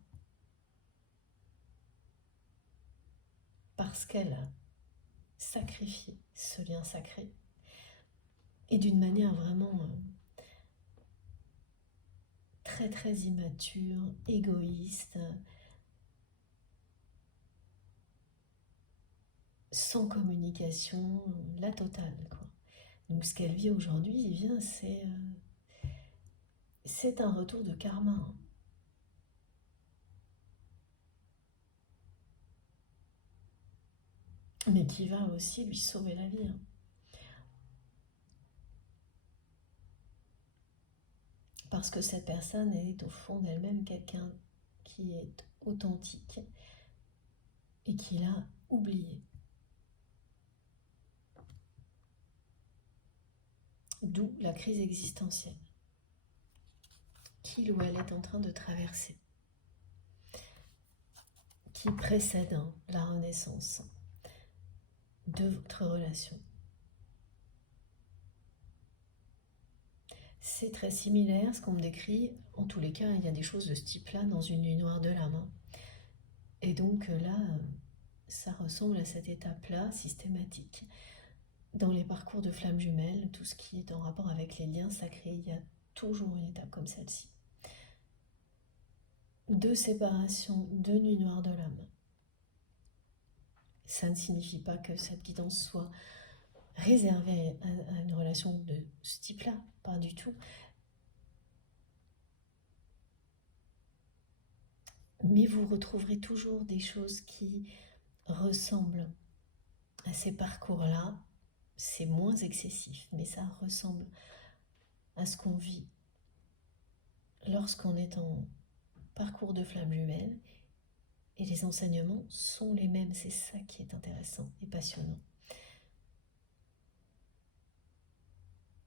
parce qu'elle a sacrifié ce lien sacré, et d'une manière vraiment très très immature, égoïste, sans communication, la totale, quoi. Donc ce qu'elle vit aujourd'hui, eh bien, c'est un retour de karma. Mais qui va aussi lui sauver la vie. Parce que cette personne est au fond d'elle-même quelqu'un qui est authentique et qui l'a oublié. D'où la crise existentielle qu'il ou elle est en train de traverser, qui précède la renaissance de votre relation. C'est très similaire ce qu'on me décrit. En tous les cas, il y a des choses de ce type-là dans une nuit noire de l'âme. Et donc là, ça ressemble à cette étape-là systématique. Dans les parcours de flammes jumelles, tout ce qui est en rapport avec les liens sacrés, il y a toujours une étape comme celle-ci. De séparation, de nuit noire de l'âme. Ça ne signifie pas que cette guidance soit réservée à une relation de ce type-là, pas du tout. Mais vous retrouverez toujours des choses qui ressemblent à ces parcours-là. C'est moins excessif, mais ça ressemble à ce qu'on vit lorsqu'on est en parcours de flamme jumelle. Et les enseignements sont les mêmes, c'est ça qui est intéressant et passionnant.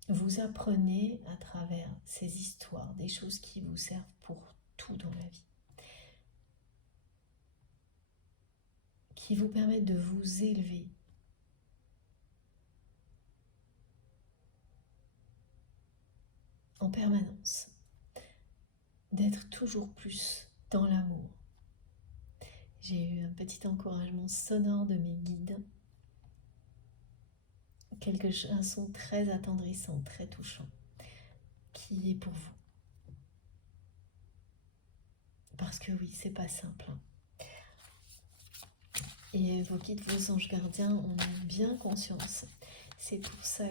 Vous apprenez à travers ces histoires des choses qui vous servent pour tout dans la vie, qui vous permettent de vous élever en permanence, d'être toujours plus dans l'amour. J'ai eu un petit encouragement sonore de mes guides, un son très attendrissant, très touchant, qui est pour vous. Parce que oui, c'est pas simple. Et vos guides, vos anges gardiens en ont bien conscience. C'est pour ça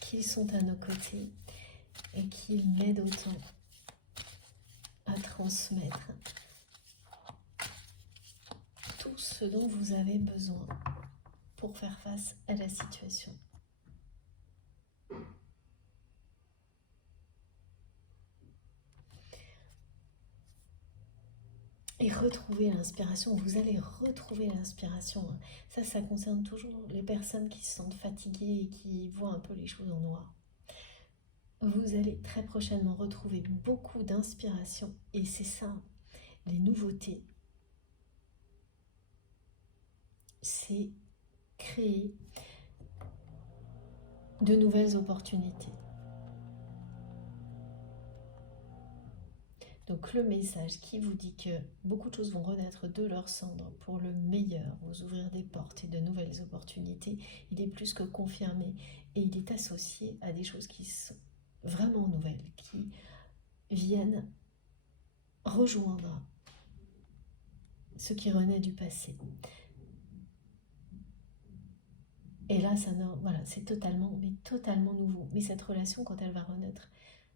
qu'ils sont à nos côtés et qu'ils m'aident autant à transmettre tout ce dont vous avez besoin pour faire face à la situation. et retrouver l'inspiration. Vous allez retrouver l'inspiration. Ça concerne toujours les personnes qui se sentent fatiguées et qui voient un peu les choses en noir. Vous allez très prochainement retrouver beaucoup d'inspiration et c'est ça, les nouveautés. C'est créer de nouvelles opportunités. Donc le message qui vous dit que beaucoup de choses vont renaître de leurs cendres pour le meilleur, vous ouvrir des portes et de nouvelles opportunités, il est plus que confirmé et il est associé à des choses qui sont vraiment nouvelles, qui viennent rejoindre ce qui renaît du passé. Et là, voilà, c'est totalement nouveau. Mais cette relation, quand elle va renaître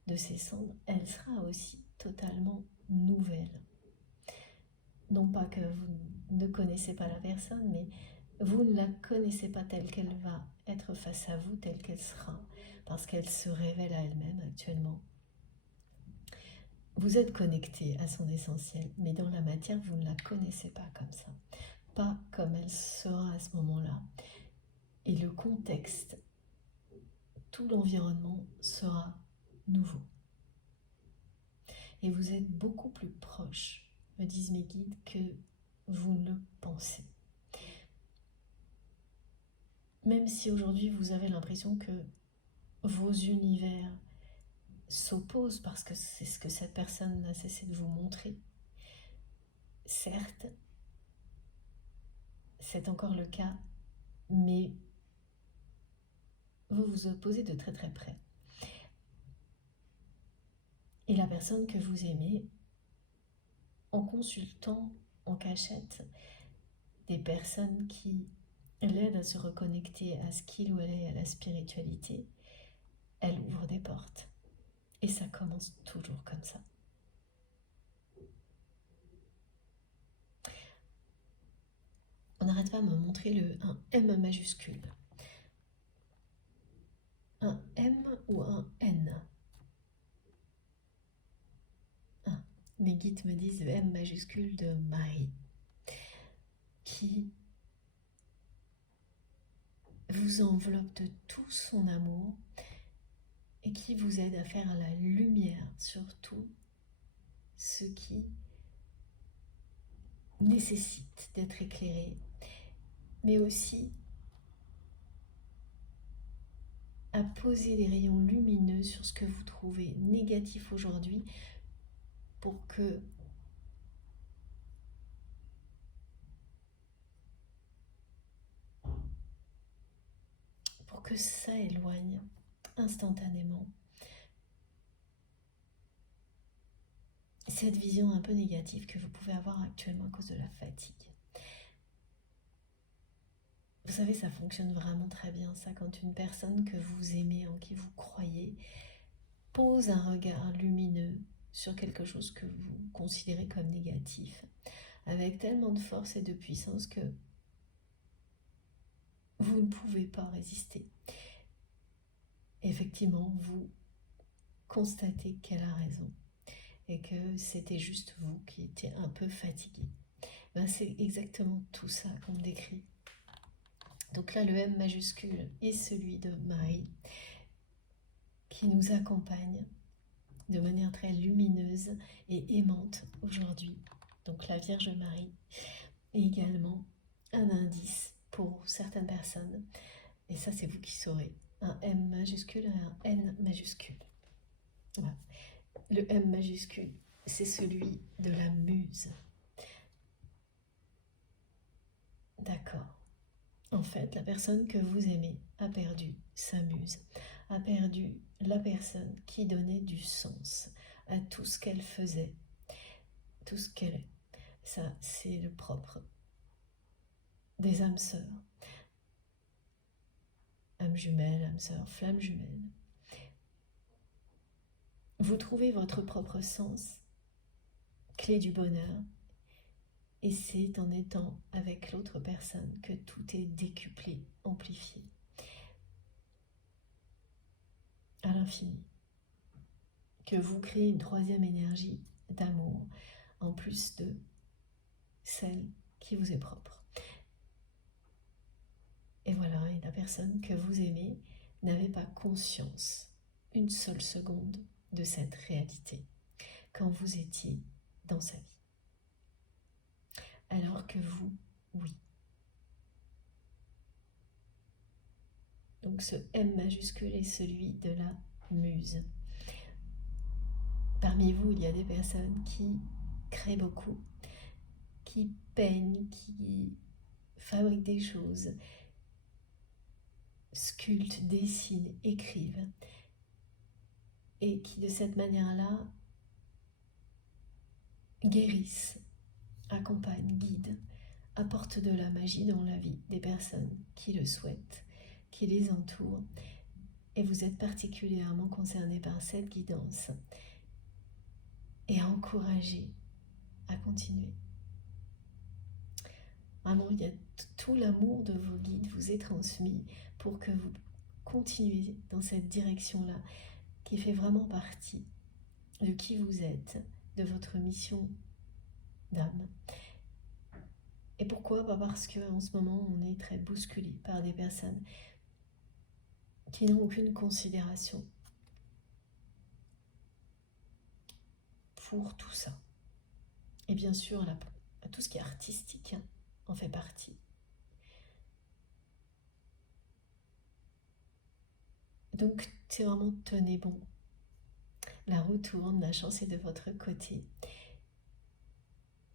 de ses cendres, elle sera aussi totalement nouvelle. Non pas que vous ne connaissez pas la personne, mais vous ne la connaissez pas telle qu'elle va être face à vous, telle qu'elle sera, parce qu'elle se révèle à elle-même actuellement. Vous êtes connecté à son essentiel, mais dans la matière, vous ne la connaissez pas comme ça. Pas comme elle sera à ce moment-là. Et le contexte, tout l'environnement sera nouveau. Et vous êtes beaucoup plus proche, me disent mes guides, que vous ne le pensez. Même si aujourd'hui vous avez l'impression que vos univers s'opposent parce que c'est ce que cette personne n'a cessé de vous montrer, certes, c'est encore le cas, mais vous vous opposez de très très près. Et la personne que vous aimez, en consultant en cachette des personnes qui l'aident à se reconnecter à ce qu'il ou elle est, à la spiritualité, elle ouvre des portes. Et ça commence toujours comme ça. On n'arrête pas de me montrer un M majuscule. Un M ou un N. Mes guides me disent le M majuscule de Marie, qui vous enveloppe de tout son amour et qui vous aide à faire la lumière sur tout ce qui nécessite d'être éclairé, mais aussi à poser des rayons lumineux sur ce que vous trouvez négatif aujourd'hui pour que ça éloigne instantanément cette vision un peu négative que vous pouvez avoir actuellement à cause de la fatigue. Vous savez, ça fonctionne vraiment très bien ça, quand une personne que vous aimez, en qui vous croyez, pose un regard lumineux sur quelque chose que vous considérez comme négatif, avec tellement de force et de puissance que vous ne pouvez pas résister. Effectivement, vous constatez qu'elle a raison et que c'était juste vous qui étiez un peu fatigué. Ben, c'est exactement tout ça qu'on décrit. Donc là, le M majuscule est celui de Marie, qui nous accompagne de manière très lumineuse et aimante aujourd'hui. Donc la Vierge Marie est également un indice pour certaines personnes. Et ça, c'est vous qui saurez. Un M majuscule et un N majuscule. Voilà. Le M majuscule, c'est celui de la muse. D'accord. En fait, la personne que vous aimez a perdu sa muse, a perdu la personne qui donnait du sens à tout ce qu'elle faisait, tout ce qu'elle est. Ça, c'est le propre des âmes sœurs. Âme jumelle, âme sœur, flamme jumelle. Vous trouvez votre propre sens, clé du bonheur, et c'est en étant avec l'autre personne que tout est décuplé, amplifié, à l'infini. Que vous créez une troisième énergie d'amour, en plus de celle qui vous est propre. Et voilà, et la personne que vous aimez n'avait pas conscience une seule seconde de cette réalité quand vous étiez dans sa vie. Alors que vous, oui. Donc ce M majuscule est celui de la muse. Parmi vous, il y a des personnes qui créent beaucoup, qui peignent, qui fabriquent des choses, sculptent, dessinent, écrivent, et qui de cette manière-là guérissent, accompagnent, guident, apportent de la magie dans la vie des personnes qui le souhaitent, qui les entourent, et vous êtes particulièrement concerné par cette guidance et encouragé à continuer. Vraiment, il y a tout l'amour de vos guides vous est transmis pour que vous continuiez dans cette direction-là qui fait vraiment partie de qui vous êtes, de votre mission d'âme. Et pourquoi ? Parce qu'en ce moment, on est très bousculé par des personnes qui n'ont aucune considération pour tout ça. Et bien sûr, tout ce qui est artistique en fait partie. Donc, c'est vraiment tenez bon. La roue tourne, la chance est de votre côté.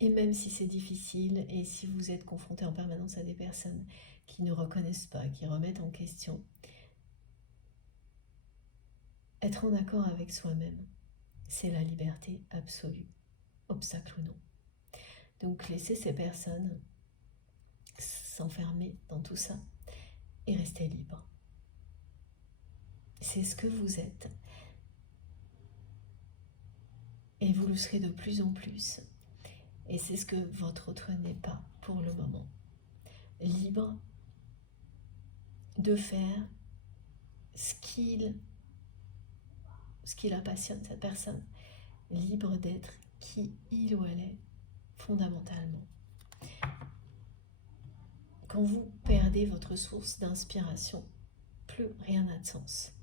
Et même si c'est difficile et si vous êtes confronté en permanence à des personnes qui ne reconnaissent pas, qui remettent en question, être en accord avec soi-même, c'est la liberté absolue, obstacle ou non. Donc laissez ces personnes s'enfermer dans tout ça et rester libre. C'est ce que vous êtes. Et vous le serez de plus en plus. Et c'est ce que votre autre n'est pas pour le moment. Libre de faire ce qui la passionne, cette personne. Libre d'être qui il ou elle est fondamentalement. Quand vous perdez votre source d'inspiration, plus rien n'a de sens.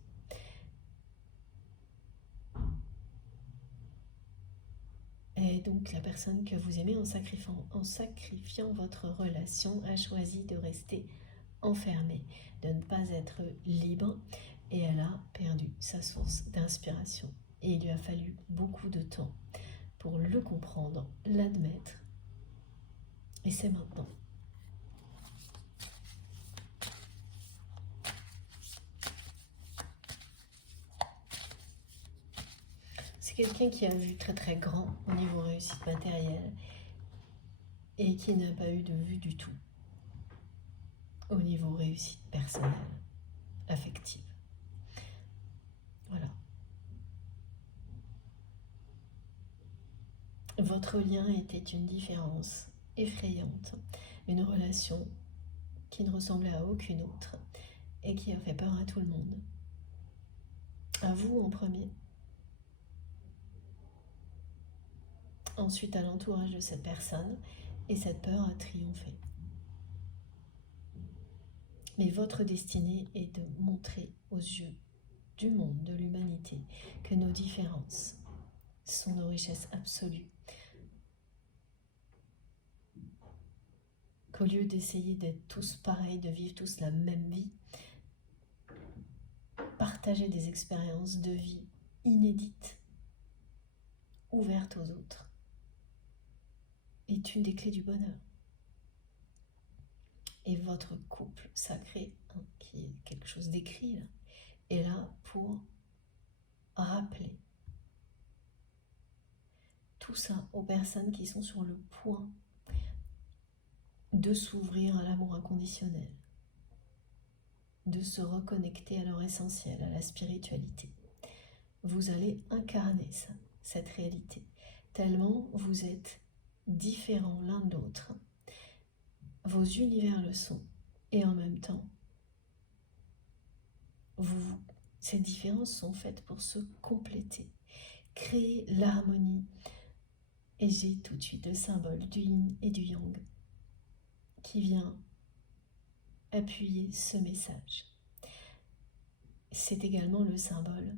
Et donc la personne que vous aimez, en sacrifiant votre relation, a choisi de rester enfermée, de ne pas être libre, et elle a perdu sa source d'inspiration. Et il lui a fallu beaucoup de temps pour le comprendre, l'admettre, et c'est maintenant. C'est quelqu'un qui a vu très très grand au niveau réussite matérielle et qui n'a pas eu de vue du tout au niveau réussite personnelle, affective. Voilà. Votre lien était une différence effrayante, une relation qui ne ressemblait à aucune autre et qui a fait peur à tout le monde. À vous en premier. Ensuite à l'entourage de cette personne, et cette peur a triomphé. Mais votre destinée est de montrer aux yeux du monde, de l'humanité, que nos différences sont nos richesses absolues. Qu'au lieu d'essayer d'être tous pareils, de vivre tous la même vie, partager des expériences de vie inédites, ouvertes aux autres, est une des clés du bonheur. Et votre couple sacré, qui est quelque chose d'écrit là, est là pour rappeler tout ça aux personnes qui sont sur le point de s'ouvrir à l'amour inconditionnel, de se reconnecter à leur essentiel, à la spiritualité. Vous allez incarner ça, cette réalité, tellement vous êtes différents l'un de l'autre. Vos univers le sont, et en même temps, ces différences sont faites pour se compléter, créer l'harmonie Et j'ai tout de suite le symbole du yin et du yang qui vient appuyer ce message. C'est également le symbole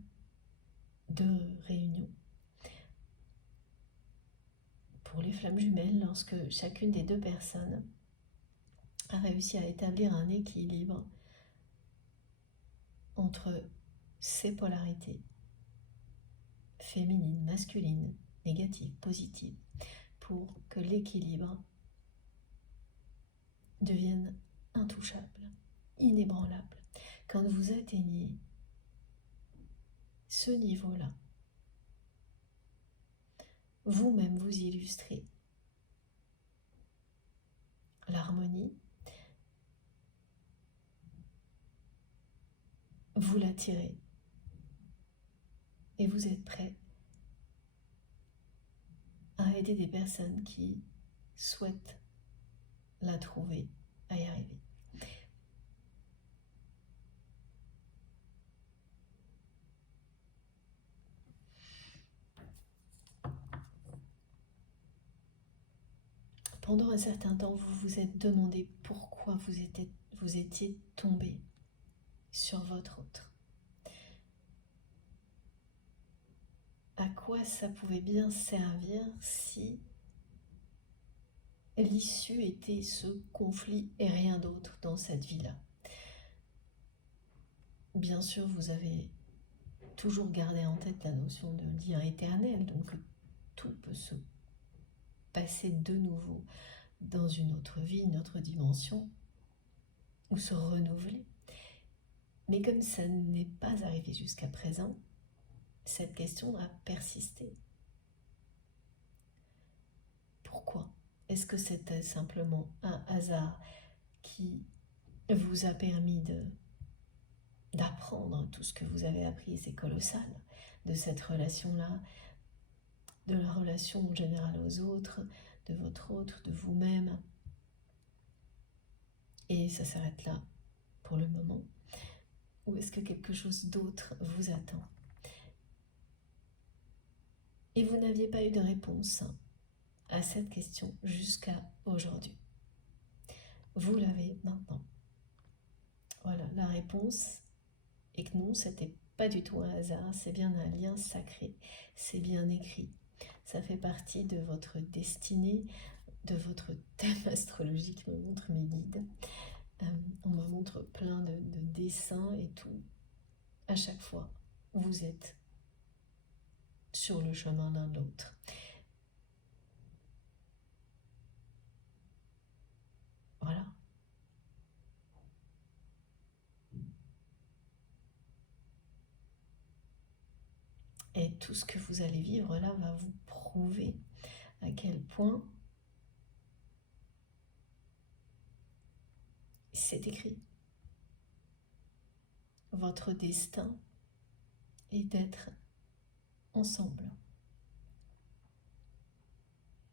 de réunion. Pour les flammes jumelles, lorsque chacune des deux personnes a réussi à établir un équilibre entre ces polarités, féminine, masculine, négative, positive, pour que l'équilibre devienne intouchable, inébranlable. Quand vous atteignez ce niveau-là, vous-même vous illustrez l'harmonie, vous l'attirez et vous êtes prêt à aider des personnes qui souhaitent la trouver, à y arriver. Pendant un certain temps, vous vous êtes demandé pourquoi vous étiez tombé sur votre autre. À quoi ça pouvait bien servir si l'issue était ce conflit et rien d'autre dans cette vie-là. Bien sûr, vous avez toujours gardé en tête la notion de lien éternel, donc tout peut se passer de nouveau dans une autre vie, une autre dimension, ou se renouveler. Mais comme ça n'est pas arrivé jusqu'à présent, cette question a persisté. Pourquoi ? Est-ce que c'était simplement un hasard qui vous a permis d'apprendre tout ce que vous avez appris, et c'est colossal, de cette relation-là, de la relation en général aux autres, de votre autre, de vous-même. Et ça s'arrête là pour le moment. Ou est-ce que quelque chose d'autre vous attend ? Et vous n'aviez pas eu de réponse à cette question jusqu'à aujourd'hui. Vous l'avez maintenant. Voilà, la réponse est que non, c'était pas du tout un hasard, c'est bien un lien sacré, c'est bien écrit. Ça fait partie de votre destinée, de votre thème astrologique, me montre mes guides. On me montre plein de dessins et tout. À chaque fois, vous êtes sur le chemin l'un de l'autre. Voilà. Et tout ce que vous allez vivre là va vous prouver à quel point c'est écrit. Votre destin est d'être ensemble.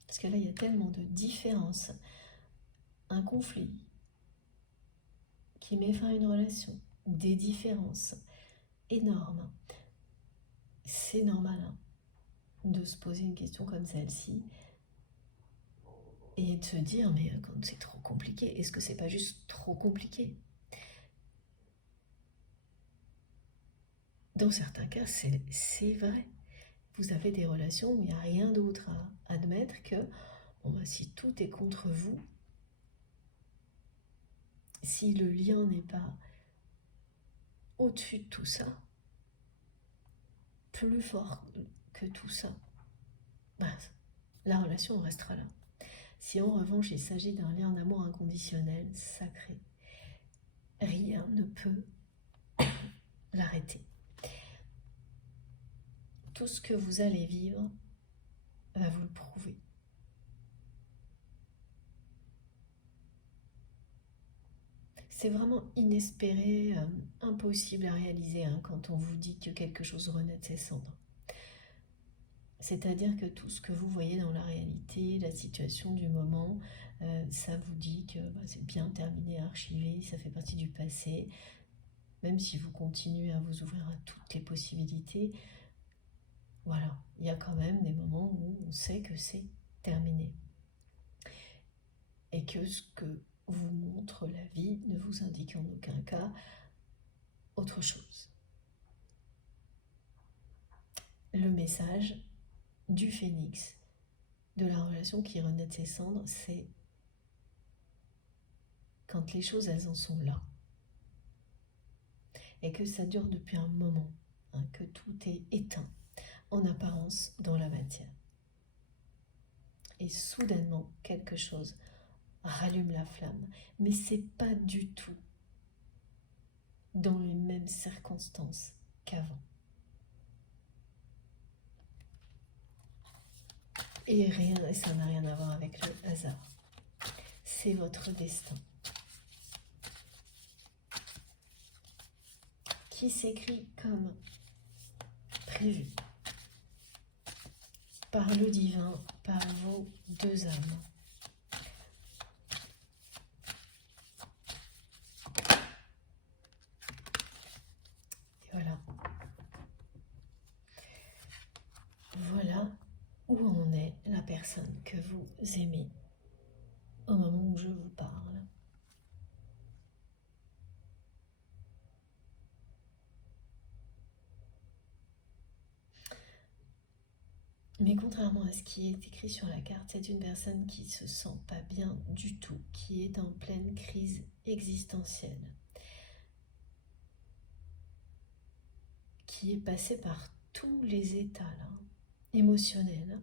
Parce que là, il y a tellement de différences. Un conflit qui met fin à une relation, des différences énormes. C'est normal de se poser une question comme celle-ci et de se dire, mais quand c'est trop compliqué, est-ce que c'est pas juste trop compliqué ? Dans certains cas, c'est vrai. Vous avez des relations où il n'y a rien d'autre à admettre que, si tout est contre vous, si le lien n'est pas au-dessus de tout ça, plus fort que tout ça, la relation restera là. Si en revanche il s'agit d'un lien d'amour inconditionnel, sacré, rien ne peut l'arrêter. Tout ce que vous allez vivre va vous le prouver. C'est vraiment inespéré, impossible à réaliser quand on vous dit que quelque chose renaît de ses cendres. C'est-à-dire que tout ce que vous voyez dans la réalité, la situation du moment, ça vous dit que c'est bien terminé, archivé, ça fait partie du passé. Même si vous continuez à vous ouvrir à toutes les possibilités, voilà, il y a quand même des moments où on sait que c'est terminé. Et que ce que vous montre la vie ne vous indique en aucun cas autre chose. Le message du phénix, de la relation qui renaît de ses cendres, c'est quand les choses elles en sont là et que ça dure depuis un moment, que tout est éteint en apparence dans la matière. Et soudainement, quelque chose rallume la flamme, mais c'est pas du tout dans les mêmes circonstances qu'avant. Et ça n'a rien à voir avec le hasard. C'est votre destin qui s'écrit comme prévu par le divin, par vos deux âmes. Et voilà. Voilà où en est la personne que vous aimez au moment où je vous parle. Mais contrairement à ce qui est écrit sur la carte, c'est une personne qui ne se sent pas bien du tout, qui est en pleine crise existentielle, qui est passée par tous les états là, émotionnels,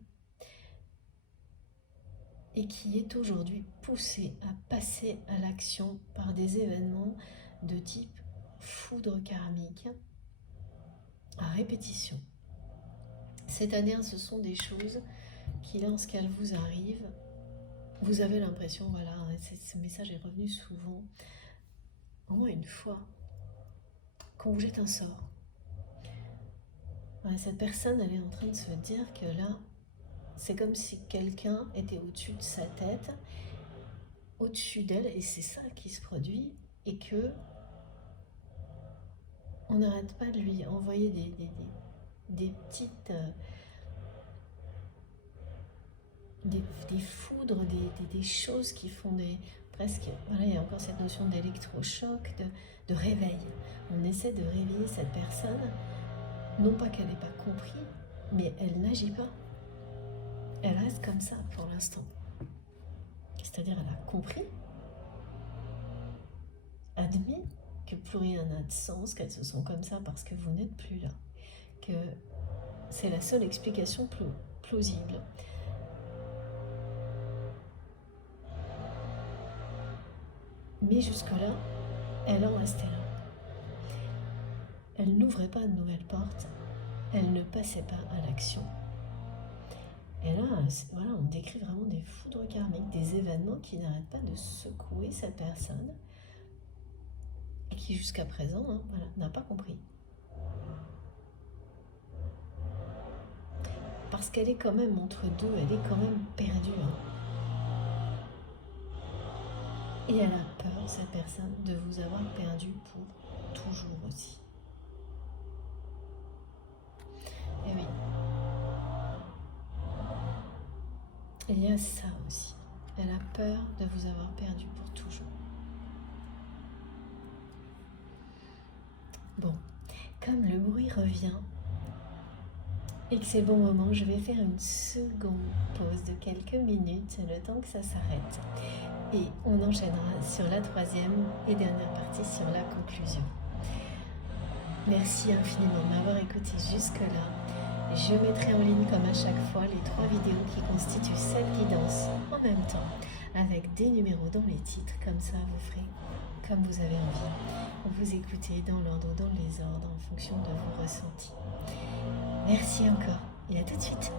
et qui est aujourd'hui poussée à passer à l'action par des événements de type foudre karmique à répétition. C'est-à-dire, ce sont des choses qui, lorsqu'elles vous arrivent, vous avez l'impression, voilà, ce message est revenu souvent, au moins une fois, qu'on vous jette un sort. Ouais, cette personne, elle est en train de se dire que là, c'est comme si quelqu'un était au-dessus de sa tête, au-dessus d'elle, et c'est ça qui se produit, et que on n'arrête pas de lui envoyer des petites... des foudres, des choses qui font presque... Voilà, il y a encore cette notion d'électrochoc, de réveil. On essaie de réveiller cette personne, non pas qu'elle n'ait pas compris, mais elle n'agit pas. Elle reste comme ça pour l'instant. C'est-à-dire, elle a compris, admis que plus rien n'a de sens, qu'elle se sent comme ça parce que vous n'êtes plus là, que c'est la seule explication plausible. Mais jusque-là, elle en restait là. Elle n'ouvrait pas de nouvelles portes, elle ne passait pas à l'action. Et là, voilà, on décrit vraiment des foudres karmiques, des événements qui n'arrêtent pas de secouer cette personne et qui jusqu'à présent, voilà, n'a pas compris. Parce qu'elle est quand même entre deux, elle est quand même perdue. Et elle a peur, cette personne, de vous avoir perdu pour toujours aussi. Et oui. Il y a ça aussi. Elle a peur de vous avoir perdu pour toujours. Bon, comme le bruit revient et que c'est le bon moment, je vais faire une seconde pause de quelques minutes, le temps que ça s'arrête. Et on enchaînera sur la troisième et dernière partie, sur la conclusion. Merci infiniment de m'avoir écouté jusque-là. Je mettrai en ligne comme à chaque fois les 3 vidéos qui constituent cette guidance en même temps, avec des numéros dans les titres, comme ça vous ferez comme vous avez envie. Vous écoutez dans l'ordre ou dans les ordres en fonction de vos ressentis. Merci encore et à tout de suite.